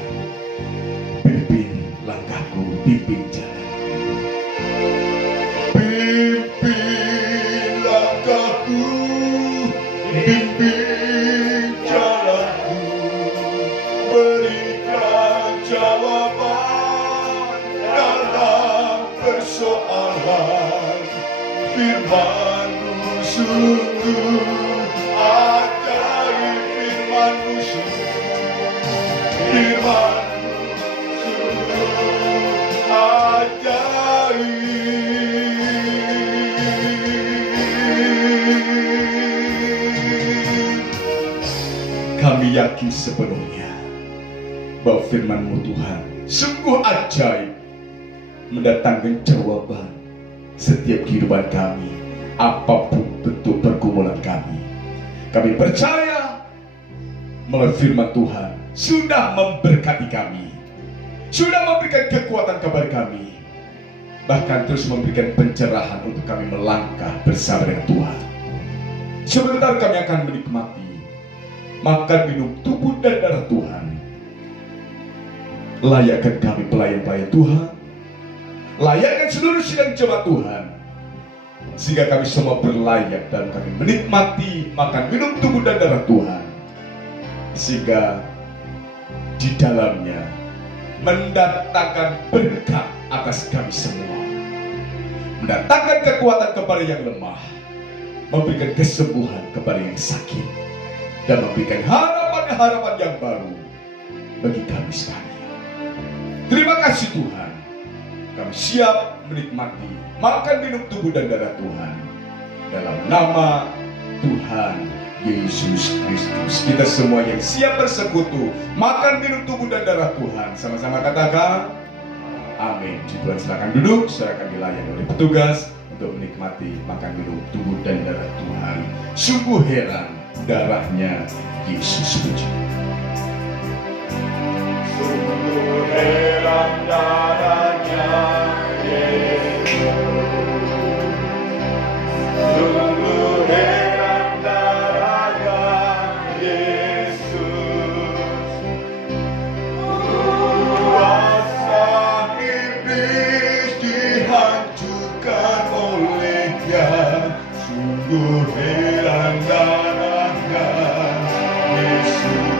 Pimpin langkahku, pimpin jalan. Pimpin langkahku, pimpin jalanku, berikan jawaban dalam persoalan. Firman-Mu sungguh ajaib, firman-Mu sungguh, firman-Mu sungguh ajaib. Kami yakin sepenuhnya bahwa firman-Mu Tuhan sungguh ajaib, mendatangkan jawaban setiap kehidupan kami, apapun bentuk pergumulan kami. Kami percaya melalui firman Tuhan sudah memberkati kami, sudah memberikan kekuatan kepada kami, bahkan terus memberikan pencerahan untuk kami melangkah bersama dengan Tuhan. Sebentar kami akan menikmati makan minum tubuh dan darah Tuhan. Layakkan kami pelayan-pelayan Tuhan, layakkan seluruh sidang jemaat Tuhan, sehingga kami semua berlayak dan kami menikmati makan minum tubuh dan darah Tuhan, sehingga di dalamnya mendatangkan berkat atas kami semua, mendatangkan kekuatan kepada yang lemah, memberikan kesembuhan kepada yang sakit, dan memberikan harapan-harapan yang baru bagi kami sekalian. Terima kasih Tuhan, kami siap menikmati makan minum tubuh dan darah Tuhan dalam nama Tuhan Yesus Kristus. Kita semua yang siap bersekutu makan minum tubuh dan darah Tuhan, sama-sama katakan amin. Tuhan silakan duduk, saya akan dilayani oleh petugas untuk menikmati makan minum tubuh dan darah Tuhan. Sungguh heran, darahnya Yesus puji. Sungguh heran darahnya Yesus, sungguh heran darahnya Yesus. Kuasa iblis dihancurkan olehnya, sungguh heran darahnya Yesus.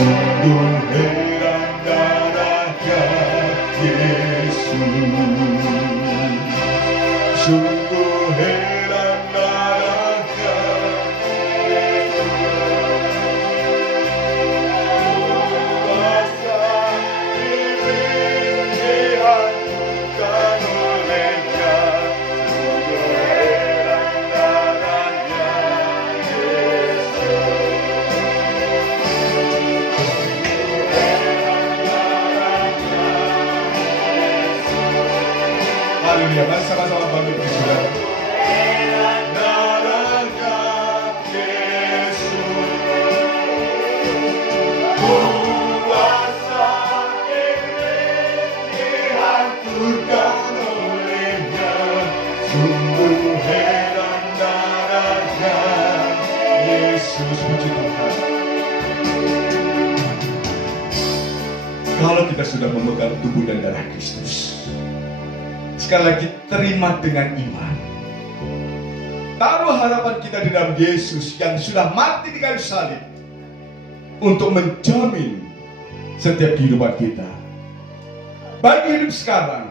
Sungguh heran darahnya Yesus, sungguh heran darahnya Yesus. Kuasa iblis dihancurkan olehnya, sungguh heran darahnya Yesus, puji Tuhan. Kalau kita sudah memegang tubuh dan darah Kristus, sekali lagi terima dengan iman. Taruh harapan kita di dalam Yesus yang sudah mati di kayu salib untuk menjamin setiap kehidupan kita, baik hidup sekarang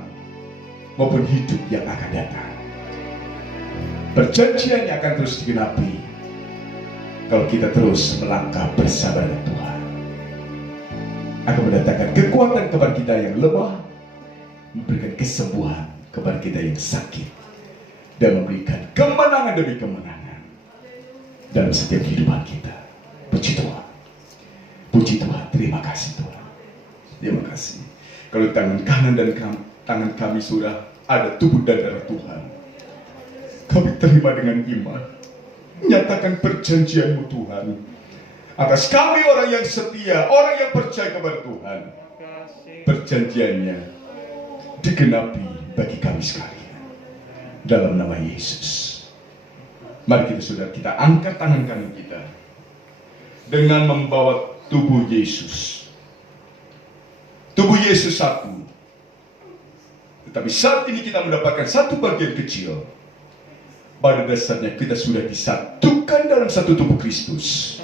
maupun hidup yang akan datang. Perjanjiannya akan terus digenapi kalau kita terus melangkah bersama dengan Tuhan. Akan mendatangkan kekuatan kepada kita yang lemah, memberikan kesembuhan kepada kita yang sakit, dan memberikan kemenangan demi kemenangan dalam setiap kehidupan kita. Puji Tuhan. Puji Tuhan. Terima kasih Tuhan. Terima kasih. Kalau tangan kanan dan tangan kami sudah ada tubuh dan darah Tuhan, kami terima dengan iman. Nyatakan perjanjian-Mu Tuhan atas kami orang yang setia, orang yang percaya kepada Tuhan. Perjanjiannya digenapi bagi kami sekalian dalam nama Yesus. Mari kita angkat tangan kanan kita dengan membawa tubuh Yesus. Tubuh Yesus satu, tetapi saat ini kita mendapatkan satu bagian kecil. Pada dasarnya kita sudah disatukan dalam satu tubuh Kristus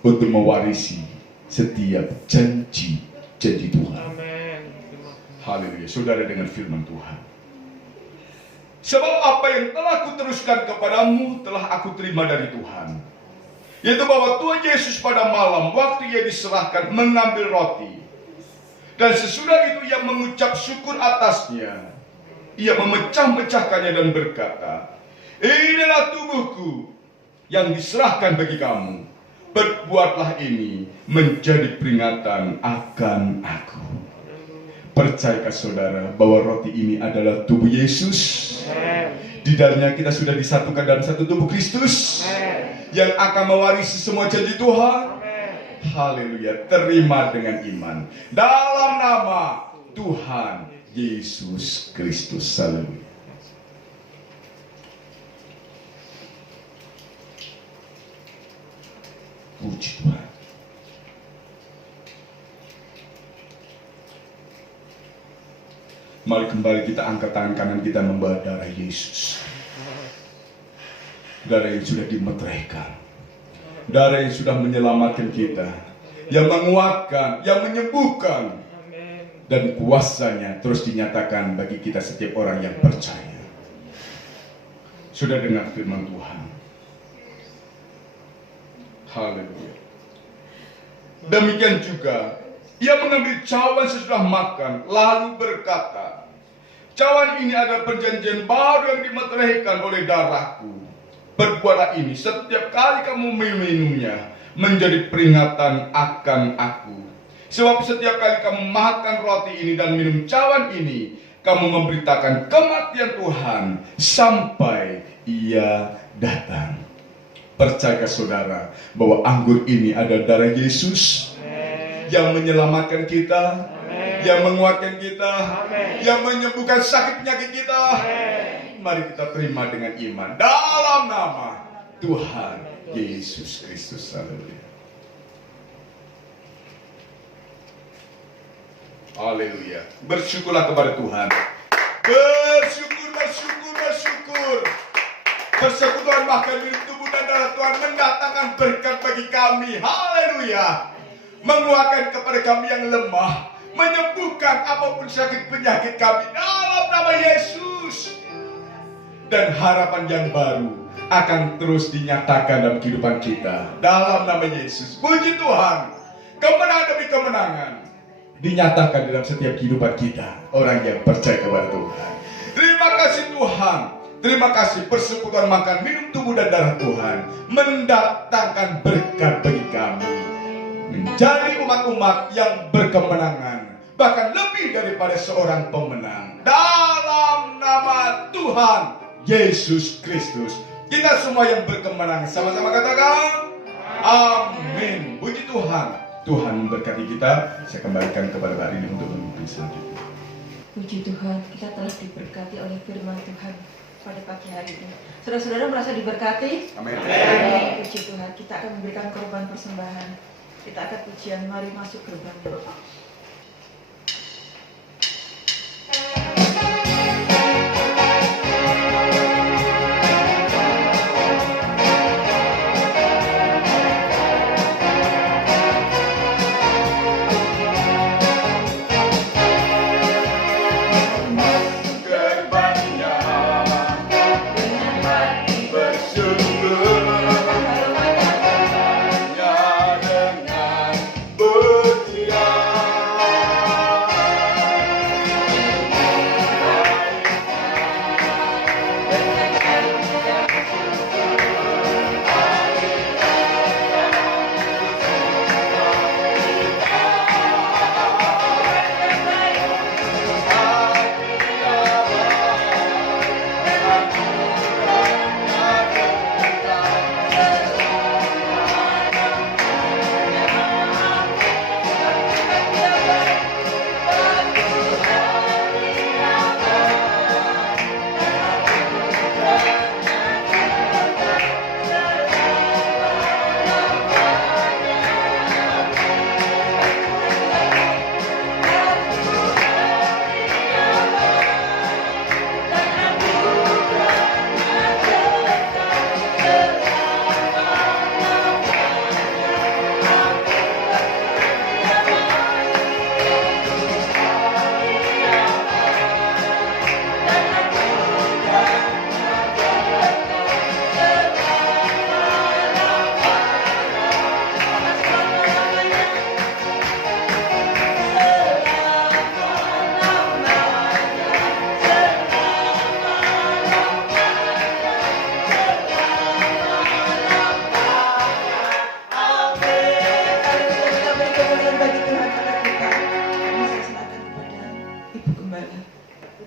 untuk mewarisi setiap janji Tuhan. Haleluya. Saudara, dengan firman Tuhan, sebab apa yang telah kuteruskan kepadamu telah aku terima dari Tuhan, yaitu bahwa Tuhan Yesus pada malam waktu Ia diserahkan mengambil roti, dan sesudah itu Ia mengucap syukur atasnya. Ia memecah-mecahkannya dan berkata, "Inilah tubuhku yang diserahkan bagi kamu. Perbuatlah ini menjadi peringatan akan aku." Percayakah saudara bahwa roti ini adalah tubuh Yesus? Di dalamnya kita sudah disatukan dalam satu tubuh Kristus yang akan mewarisi semua janji Tuhan. Haleluya. Terima dengan iman dalam nama Tuhan Yesus Kristus. Haleluya. Puji Tuhan. Mari kembali kita angkat tangan kanan kita membawa darah Yesus. Darah yang sudah dimeteraikan. Darah yang sudah menyelamatkan kita, yang menguatkan, yang menyembuhkan, dan kuasanya terus dinyatakan bagi kita setiap orang yang percaya. Sudah dengar firman Tuhan. Haleluya. Demikian juga Ia mengambil cawan sesudah makan, lalu berkata, "Cawan ini adalah perjanjian baru yang dimeteraikan oleh darahku. Perbuatlah ini setiap kali kamu meminumnya menjadi peringatan akan aku. Sebab setiap kali kamu makan roti ini dan minum cawan ini, kamu memberitakan kematian Tuhan sampai Ia datang." Percaya saudara bahwa anggur ini adalah darah Yesus yang menyelamatkan kita, yang menguatkan kita, yang menyembuhkan sakit penyakit kita. Mari kita terima dengan iman dalam nama Tuhan Yesus Kristus. Haleluya. Haleluya. Bersyukurlah kepada Tuhan. Bersyukur. Persekutuan makan minum tubuh dan darah Tuhan mendatangkan berkat bagi kami. Haleluya. Menguatkan kepada kami yang lemah, menyembuhkan apapun sakit penyakit kami dalam nama Yesus. Dan harapan yang baru akan terus dinyatakan dalam kehidupan kita dalam nama Yesus. Puji Tuhan. Kemenangan demi kemenangan dinyatakan dalam setiap kehidupan kita, orang yang percaya kepada Tuhan. Terima kasih Tuhan. Terima kasih persekutuan makan minum tubuh dan darah Tuhan mendatangkan berkat bagi kami, menjadi umat-umat yang berkemenangan, bahkan lebih daripada seorang pemenang dalam nama Tuhan Yesus Kristus. Kita semua yang berkemenangan sama-sama katakan amin. Puji Tuhan. Tuhan memberkati kita. Saya kembalikan kepada Pak Rini untuk memimpin selanjutnya. Puji Tuhan, kita telah diberkati oleh firman Tuhan pada pagi hari ini. Saudara-saudara merasa diberkati? Amin. Puji Tuhan. saudara, kita akan memberikan korban persembahan. Kita akan pujian, mari masuk gerbangnya.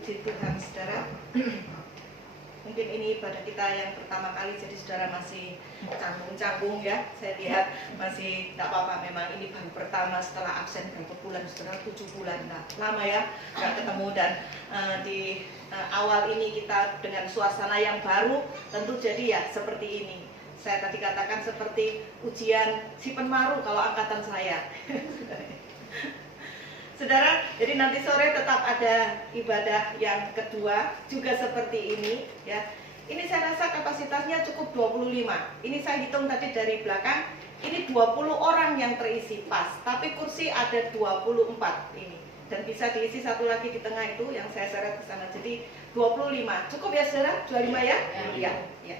Puji Tuhan, saudara. Mungkin ini ibadah kita yang pertama kali, jadi saudara masih canggung-canggung ya. Saya lihat masih tak apa-apa, memang ini baru pertama setelah absen berapa bulan, saudara, 7 bulan. Nah, lama ya nggak ketemu, dan di awal ini kita dengan suasana yang baru, tentu jadi ya seperti ini. Saya tadi katakan seperti ujian si penmaru kalau angkatan saya. Saudara, jadi nanti sore tetap ada ibadah yang kedua juga seperti ini ya. Ini saya rasa kapasitasnya cukup 25. Ini saya hitung tadi dari belakang, ini 20 orang yang terisi pas, tapi kursi ada 24 ini. Dan bisa diisi satu lagi di tengah itu yang saya seret ke sana. Jadi 25. Cukup ya saudara? 25 ya? Ya,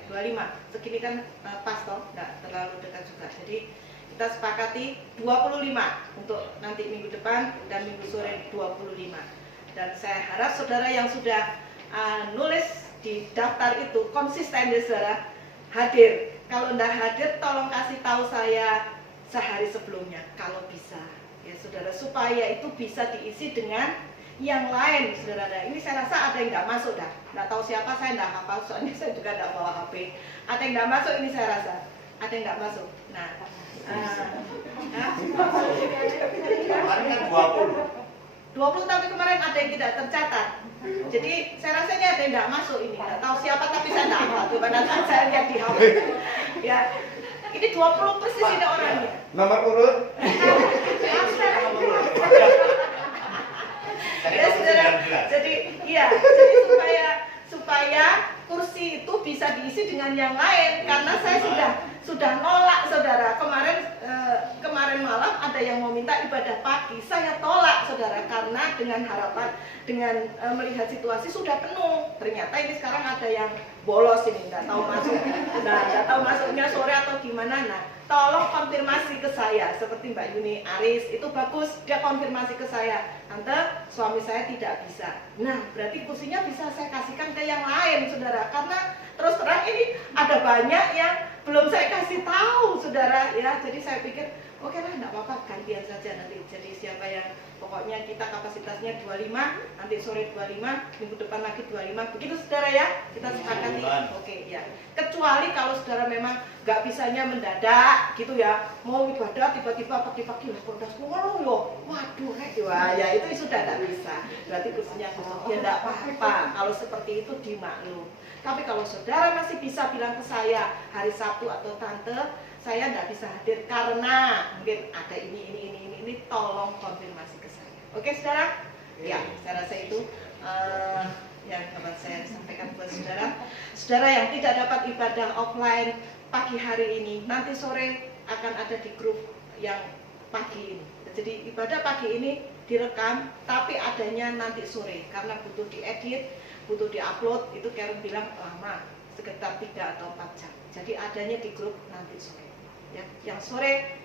25. Segini kan pas toh, enggak terlalu dekat juga. Jadi kita sepakati 25 untuk nanti minggu depan dan minggu sore 25. Dan saya harap saudara yang sudah nulis di daftar itu konsisten ya saudara, hadir. Kalau enggak hadir tolong kasih tahu saya sehari sebelumnya kalau bisa ya saudara, supaya itu bisa diisi dengan yang lain saudara. Ini saya rasa ada yang enggak masuk dah. Enggak tahu siapa, saya enggak hafal soalnya saya juga enggak bawa HP. Ada yang enggak masuk ini saya rasa. Ada yang enggak masuk. Nah, Kemarin kan 20 tapi kemarin ada yang tidak tercatat. Jadi saya rasanya ada yang tidak masuk ini. Tidak tahu siapa tapi saya tidak hafal. Gimana saya lihat di HP. Ya, ini 20 persis ini orangnya. nomor urut. Ya, saudara. Jadi supaya kursi itu bisa diisi dengan yang lain, karena saya sudah nolak saudara. Kemarin malam ada yang mau minta ibadah pagi, saya tolak saudara, karena dengan harapan melihat situasi sudah penuh. Ternyata ini sekarang ada yang bolos ini, nggak tahu masuk. Nah, nggak tahu masuknya sore atau gimana. Nah, tolong konfirmasi ke saya, seperti Mbak Yuni Aris itu bagus, dia konfirmasi ke saya, tante suami saya tidak bisa. Nah, berarti kursinya bisa saya kasihkan ke yang lain saudara, karena terus terang ini ada banyak yang belum saya kasih tahu saudara. saudara ya. Jadi saya pikir oke lah, enggak apa-apa, gantian saja nanti. Jadi siapa yang pokoknya kita kapasitasnya 25, nanti sore 25, minggu depan lagi 25. Begitu saudara ya, kita sepakati. Oke ya. Kecuali kalau saudara memang nggak bisanya mendadak gitu ya, mau ibadah tiba-tiba pagi-pagi lah kok udah sekolah loh, waduh ya itu sudah tidak bisa. Berarti khususnya ya enggak apa-apa. Kalau seperti itu dimaklum. Tapi kalau saudara masih bisa bilang ke saya hari Sabtu atau tante, saya tidak bisa hadir karena mungkin ada ini, tolong konfirmasi ke saya. Oke saudara? Ya, saya rasa itu yang dapat saya sampaikan buat saudara. Saudara yang tidak dapat ibadah offline pagi hari ini, nanti sore akan ada di grup yang pagi ini. Jadi ibadah pagi ini direkam, tapi adanya nanti sore karena butuh diedit, butuh diupload. Itu Karen bilang lama, sekitar 3 atau 4 jam. Jadi adanya di grup nanti sore. Ya, yang sore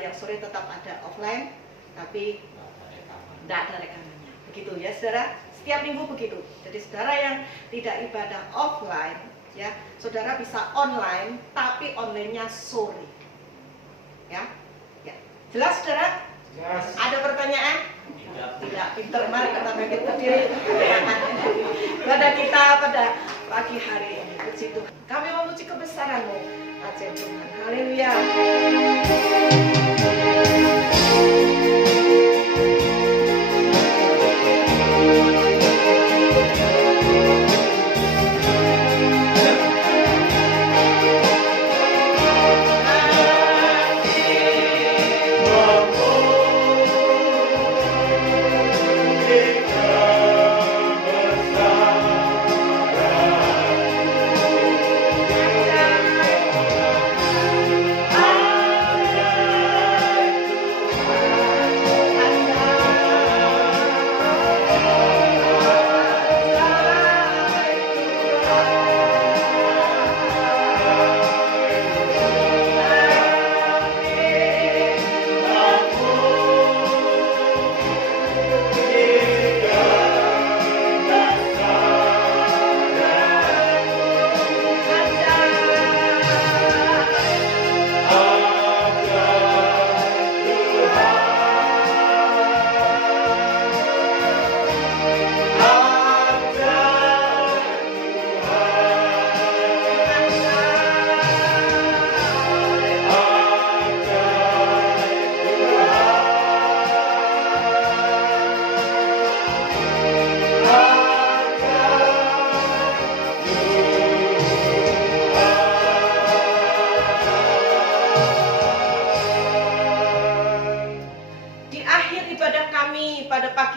yang sore tetap ada offline, tapi tidak ada rekamannya. Begitu ya saudara. Setiap minggu begitu. Jadi saudara yang tidak ibadah offline, ya saudara bisa online, tapi online-nya sore. Ya, jelas saudara? Yes. Ada pertanyaan? Tidak. Pinter, mari kita bangkit berdiri. Pada kita pada pagi hari ini, puji Tuhan. Kami memuji kebesaran-Mu, ajaib Tuhan. Haleluya.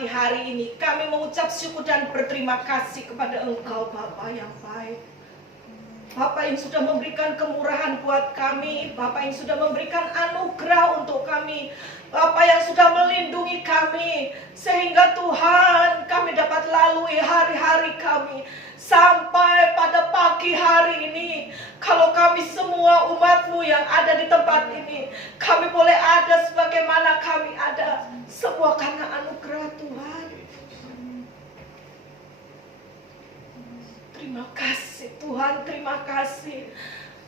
Hari ini kami mengucap syukur dan berterima kasih kepada Engkau Bapa yang baik, Bapa yang sudah memberikan kemurahan buat kami, Bapa yang sudah memberikan anugerah untuk kami, Bapa yang sudah melindungi kami, sehingga Tuhan kami dapat lalui hari-hari kami sampai pada pagi hari ini. Kalau kami semua umat-Mu yang ada di tempat ini, kami boleh ada sebagaimana kami ada, semua karena anugerah Tuhan. Terima kasih Tuhan, terima kasih.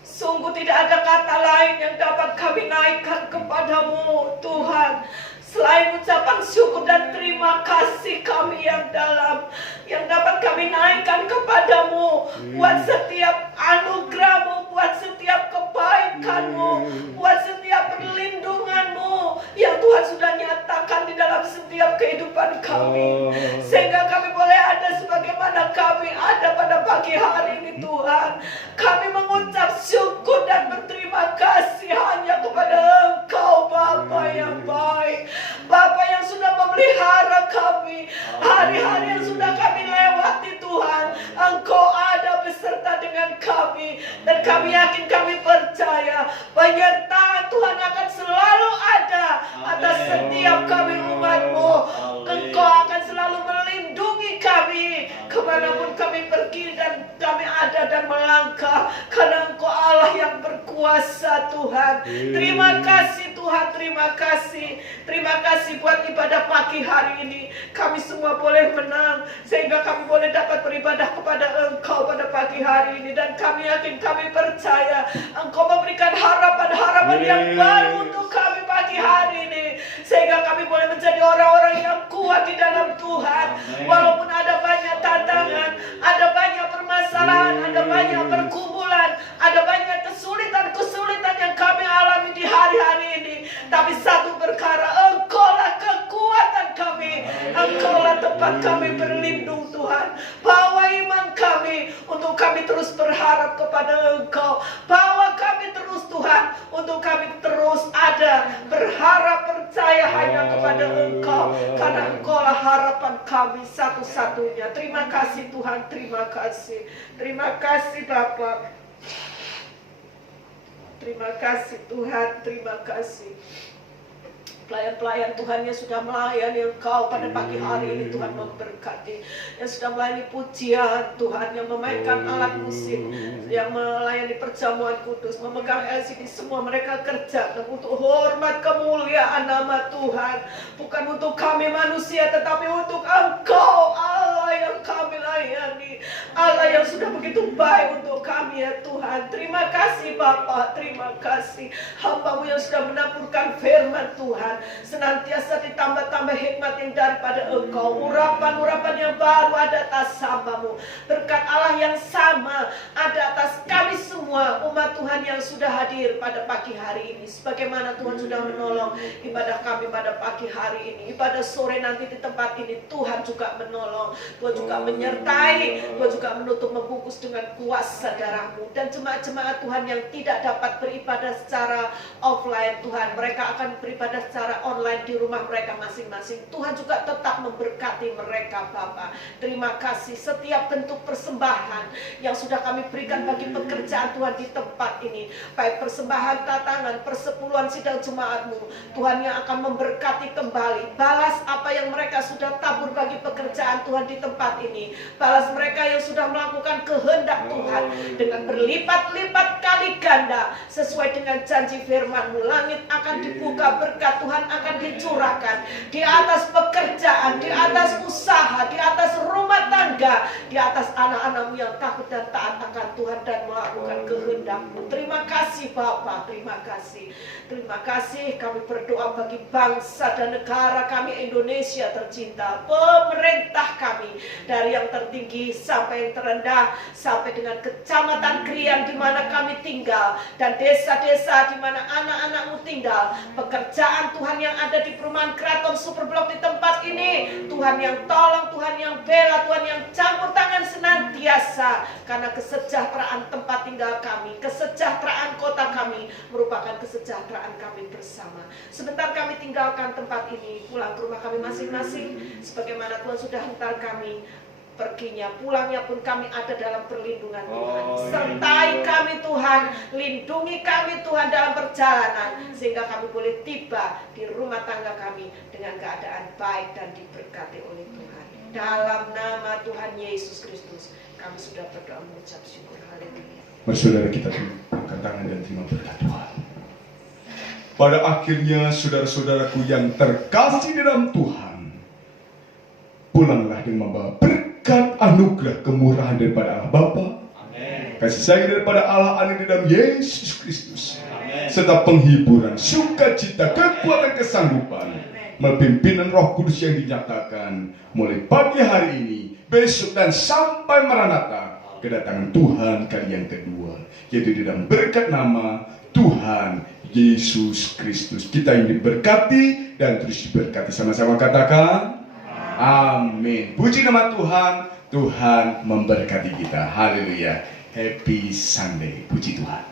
Sungguh tidak ada kata lain yang dapat kami naikkan kepadamu Tuhan, selain ucapan syukur dan terima kasih kami yang dalam, yang dapat kami naikkan kepadamu buat setiap anugerah-Mu, buat setiap kebaikan-Mu, buat setiap perlindungan-Mu yang Tuhan sudah nyatakan di dalam setiap kehidupan kami, sehingga kami boleh ada sebagaimana kami ada pada pagi hari ini Tuhan. Kami mengucap syukur dan berterima kasih hanya kepada Engkau Bapa yang baik, Bapa yang sudah memelihara kami, hari-hari yang sudah kami lewati Tuhan. Engkau ada beserta dengan kami, dan kami yakin, kami percaya penyertaan Tuhan akan selalu ada atas setiap kami umat-Mu. Engkau akan selalu melindungi kami kemanapun kami pergi dan kami ada dan melangkah, karena Engkau Allah yang berkuasa Tuhan. Terima kasih Tuhan, terima kasih. Terima kasih buat ibadah pagi hari ini. Kami semua boleh menang, sehingga kami boleh dapat beribadah kepada Engkau pada pagi hari ini. Dan kami yakin, kami percaya Engkau memberikan harapan-harapan yang baru untuk kami pagi hari ini, sehingga kami boleh menjadi orang-orang yang kuat di dalam Tuhan. Walaupun ada banyak tantangan, ada banyak permasalahan, ada banyak pergumulan, ada banyak kesulitan-kesulitan yang kami alami di hari-hari ini, tapi satu perkara, Engkaulah kekuatan kami, Engkaulah tempat kami berlindung Tuhan. Bawa iman kami untuk kami terus berharap kepada Engkau. Bawa kami terus Tuhan untuk kami terus ada berharap, percaya hanya kepada Engkau, karena Engkaulah harapan kami satu-satunya. Terima kasih Tuhan, terima kasih. Terima kasih Bapa. Terima kasih Tuhan, terima kasih. Pelayan-pelayan Tuhan yang sudah melayani Engkau pada pagi hari ini, Tuhan memberkati. Yang sudah melayani pujian Tuhan, yang memainkan alat musik, yang melayani perjamuan kudus, memegang LCD, semua mereka kerja untuk hormat kemuliaan nama Tuhan. Bukan untuk kami manusia, tetapi untuk Engkau Allah yang kami layani, Allah yang sudah begitu baik untuk kami ya Tuhan. Terima kasih Bapa, terima kasih hamba-Mu yang sudah menaburkan firman Tuhan, senantiasa ditambah-tambah hikmat yang daripada Engkau. Urapan-urapan yang baru ada atas hamba-Mu. Berkat Allah yang sama ada atas kami semua umat Tuhan yang sudah hadir pada pagi hari ini. Sebagaimana Tuhan sudah menolong ibadah kami pada pagi hari ini, ibadah sore nanti di tempat ini, Tuhan juga menolong, Tuhan juga menyertai, Tuhan juga menutup membungkus dengan kuasa darah-Mu. Dan jemaat-jemaat Tuhan yang tidak dapat beribadah secara offline, Tuhan, mereka akan beribadah secara online di rumah mereka masing-masing. Tuhan juga tetap memberkati mereka Bapa. Terima kasih setiap bentuk persembahan yang sudah kami berikan bagi pekerjaan Tuhan di tempat ini, baik persembahan tatangan, persepuluhan sidang jemaat-Mu, Tuhan yang akan memberkati kembali. Balas apa yang mereka sudah tabur bagi pekerjaan Tuhan di tempat ini. Balas mereka yang sudah melakukan kehendak Tuhan dengan berlipat-lipat kali ganda sesuai dengan janji firman-Mu. Langit akan dibuka, berkat Tuhan akan dicurahkan di atas pekerjaan, di atas usaha, di atas rumah tangga, di atas anak-anak-Mu yang takut dan taat akan Tuhan dan melakukan kehendak-Mu. Terima kasih Bapa, terima kasih. Terima kasih, kami berdoa bagi bangsa dan negara kami Indonesia tercinta, pemerintah kami dari yang tertinggi sampai yang terendah, sampai dengan kecamatan Krian di mana kami tinggal, dan desa-desa di mana anak-anak-Mu tinggal. Pekerjaan Tuhan yang ada di perumahan Keraton Superblok di tempat ini, Tuhan yang tolong, Tuhan yang bela, Tuhan yang campur tangan senantiasa, karena kesejahteraan tempat tinggal kami, kesejahteraan kota kami merupakan kesejahteraan kami bersama. Sebentar kami tinggalkan tempat ini, pulang ke rumah kami masing-masing, sebagaimana Tuhan sudah hantar kami. Perginya, pulangnya pun kami ada dalam perlindungan Tuhan. Sertai kami Tuhan, lindungi kami Tuhan dalam perjalanan, sehingga kami boleh tiba di rumah tangga kami dengan keadaan baik dan diberkati oleh Tuhan. Dalam nama Tuhan Yesus Kristus, kami sudah berdoa mengucap syukur. Haleluya. Bersaudara kita angkat tangan dan terima berkat Tuhan. Pada akhirnya saudara-saudaraku yang terkasih dalam Tuhan, pulanglah dengan membawa berkat anugerah kemurahan daripada Allah Bapa, kasih sayang daripada Allah Anak di dalam Yesus Kristus, serta penghiburan, sukacita, kekuatan, kesanggupan, pimpinan Roh Kudus yang dinyatakan mulai pagi hari ini, besok dan sampai Maranatha, kedatangan Tuhan kali yang kedua, yaitu di dalam berkat nama Tuhan Yesus Kristus. Kita yang diberkati dan terus diberkati. Sama-sama katakan amin. Puji nama Tuhan. Tuhan memberkati kita. Haleluya. Happy Sunday. Puji Tuhan.